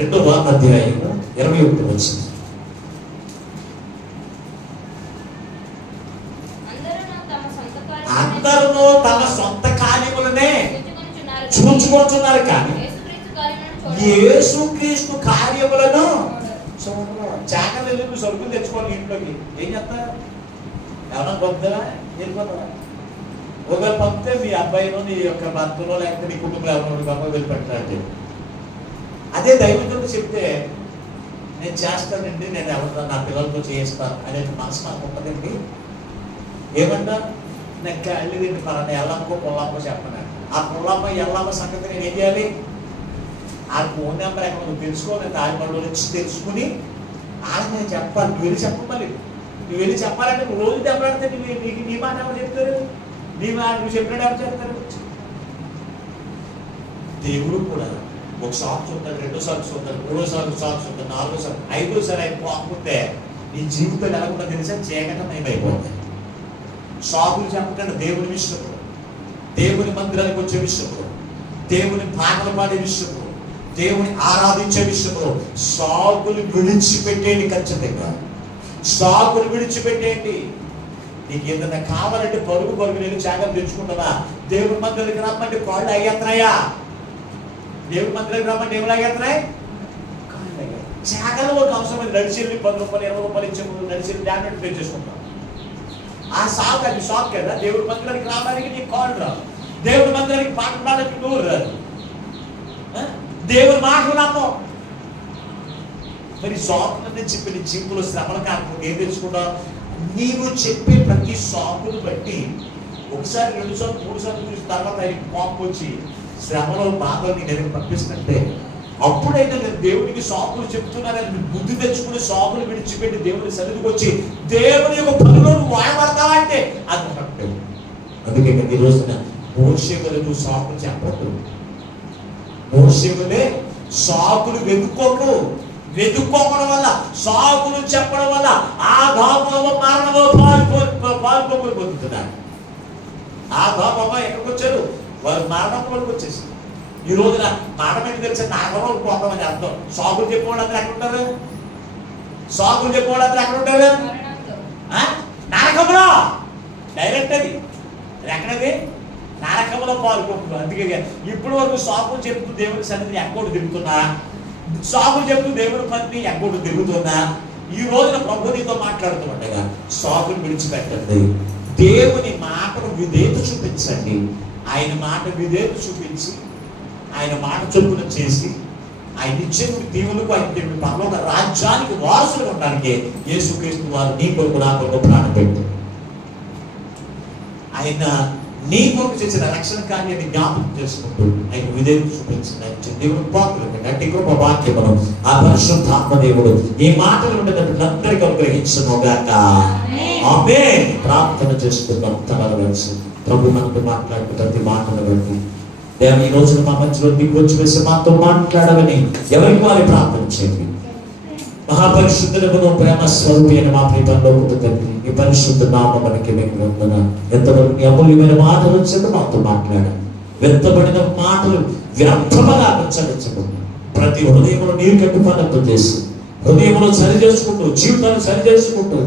2:21 వచ్చింది. అందరూ తమ సొంత కార్యములనే చూచుకుంటున్నారు కానీ యేసుక్రీస్తు కార్యములను చాకలు వెళ్ళి నువ్వు సరుకులు తెచ్చుకోవాలి ఇంట్లోకి. ఏం చేస్తారు? ఎవరన్నా పంపుతారా? వెళ్ళిపోతారా? ఒకవేళ పంపితే మీ అబ్బాయినో నీ యొక్క భర్తలో లేకపోతే నీ కుటుంబంలో ఎవరో గొప్ప వెళ్ళిపెట్టాలంటే, అదే దైవజనుడు చెప్తే నేను చేస్తానండి, నేను ఎవరితో నా పిల్లలతో చేస్తాను అనే మనసు నాకు ఉంటుందండి. ఏమన్నా నాకు వెళ్ళింది పలానా ఎల్లమ్మకో పొల్లమ్మకో చెప్పను. ఆ పొల్లమ్మ ఎల్లమ్మ సంగతి నేను ఏం చేయాలి? ఆ ఫోన్ నెంబర్ ఎక్కడ నువ్వు తెలుసుకోవాలి, తాజమహల్లో నుంచి తెలుసుకుని వాళ్ళకి నేను చెప్పాలి. నువ్వు వెళ్ళి చెప్పమని, నువ్వు వెళ్ళి చెప్పాలంటే నువ్వు రోజు దెబ్బలాడితే నీకు నీ మాట ఎవరు చెప్తారు? నువ్వు చెప్పినట్టు ఎవరు చెప్తారు? దేవుడు కూడా ఒక సాక్స్ ఉంటాడు, 2 సాక్స్ ఉంటాడు, 3వ సాక్స్ ఉంటాడు, 4వ సాక్స్, 5వ ఆయన పోకపోతే నీ జీవితం ఎలాగుంటుందో తెలిసా? చీకటం ఏమైపోతుంది. సాకులు చెప్పకుండా దేవుని విషయంలో, దేవుని మందిరానికి వచ్చే విషయంలో, దేవుని పాటలు పాడే విషయంలో, దేవుని ఆరాధించే విషయంలో సాకులు విడిచిపెట్టేయండి. ఖచ్చితంగా సాకులు విడిచిపెట్టేయండి. నీకు ఏదైనా కావాలంటే పరుగు నేను త్యాగం తెచ్చుకుంటావా? దేవుని మందిరానికి రమ్మంటే కాళ్ళు అయ్యేస్తున్నాయా? దేవుని మందిరానికి రమ్మంటే ఏమి లాగేస్తున్నాయి? త్యాగంలో ఒక అవసరం. నడిచెల్లి 10 రూపాయలు 20 రూపాయలు ఇచ్చే నడిచెల్లి డామేజ్ తెచ్చేసుకుంటాం. ఆ సాకు అది సాకు కదా. దేవుడి మందిరానికి రావడానికి నీకు కాళ్ళు రాదు, దేవుడి మందిరానికి పాటలు పాడడానికి నోరు రాదు, దేవుని మాటలు నమ్మం. మరి సాకులన్నీ చెప్పి నీ జీవితంలో శ్రమలు కాకపోతే ఏం తెచ్చుకుంటావు? నీవు చెప్పే ప్రతి సాకును బట్టి 1 సారి 2 సార్లు 3 సార్లు చూసిన తర్వాత ఆయనకి కోపం వచ్చి శ్రమలో బాధలు నీ దగ్గర పంపిస్తుంటే, అప్పుడైనా నేను దేవునికి సాకులు చెప్తున్నానని బుద్ధి తెచ్చుకుని సాకులు విడిచిపెట్టి దేవుని సన్నిధికి వచ్చి దేవుని యొక్క పనిలో నువ్వు వాడబడతావంటే అది కరెక్ట్. అందుకే ఈ రోజున మోషేవలే నువ్వు సాకులు చెప్పద్దు. మోషేవలే సాకులు వెతుక్కోవడం వల్ల, సాకులు చెప్పడం వల్ల ఆ ధామో మరణమో పాల్పోయి పొందుతున్నారు. ఆ ధామమ్మ ఎక్కడికి వచ్చారు? వారు మరణం వరకు వచ్చేసారు. ఈ రోజున మరణం ఏంటి తెలిసే? నరకంలో పోతామని అర్థం. సాకులు చెప్పుకోవడానికి ఎక్కడ ఉంటారు? సాకులు చెప్పుకోవడానికి ఎక్కడ ఉంటారు? నరకంలో డైరెక్ట్. అది ఎక్కడది? నరకంలో పాల్గొంటున్నారు. అందుకే ఇప్పుడు వరకు సాకులు చెప్తూ దేవుని సన్నిధిని ఎక్కడు తిరుగుతున్నా, సాకులు చెప్తూ దేవుని పనిని ఎక్కడు తిరుగుతున్నా, ఈ రోజున ప్రభు నీతో మాట్లాడుతుండగా సాకులు విడిచిపెట్టండి. దేవుని మాటను విధేయత చూపించండి. ఆయన మాట విధేయత చూపించి ఆయన మాట చొప్పున చేసి ఆయన ఇచ్చే దేవులకు, ఆయన దేవుని పరలోక రాజ్యానికి వారసులు ఉండడానికి యేసుక్రీస్తు వారు నీ కొరకు నా కొరకు ప్రాణం పెట్టు. ఆయన నీ కొరకు చేసిన రక్షణ కార్యాన్ని జ్ఞాపకం చేసుకుంటూ ఆయన విధేయత చూపించింది. ఆయన దేవుడు పాత్రలు గట్టి గొప్ప వాక్యమును ఆ పరిశుద్ధాత్మ దేవుడు ఈ మాటలు ఉండేటప్పుడు అనుగ్రహించును గాక. ఆమేన్. ప్రార్థన చేసుకుందాం. తలలు వంచి ప్రభు మనతో మాట్లాడుతూ ప్రతి మాటలు బట్టి దేవ ఈ రోజున మా మధ్యలో నీకు వచ్చి వేసి మాతో మాట్లాడవని ఎవరికి వారి ప్రార్థన చేయండి. మహాపరిశుద్ధులకు ప్రేమ స్వరూపి అయిన మా ప్రియపరలోకపు తండ్రి, ఈ పరిశుద్ధ నామమునకి మీకు వందనాలు. ఎంతవరకు నీ అమూల్యమైన మాటలు వచ్చేది మాతో మాట్లాడాలి. వెత్తబడిన మాటలు వ్యర్థముగా ఉచ్చరించకుండా ప్రతి హృదయంలో నీరు కట్టుపడంతో చేసి హృదయంలో సరి చేసుకుంటూ జీవితాన్ని సరి చేసుకుంటూ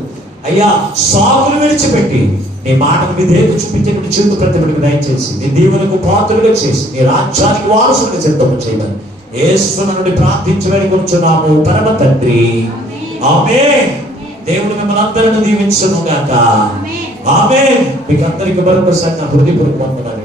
అయ్యా సాకులు విడిచిపెట్టి నీ మాటను విధేయత చూపించేటువంటి జీవిత ప్రతిభకు దయచేసి నీ దీవెనకు పాత్రలుగా చేసి నీ రాజ్యానికి వారసులుగా సిద్ధము చేయమని యేసు నుండి ప్రార్థించమని కూర్చున్నాము పరమ తండ్రి. ఆమేన్. దేవుడు మిమ్మల్ని అందరిని దీవించును గాక. ఆమేన్. మీకు అందరికీ మరొకసారి నా హృదయపూర్వక వందనాలు.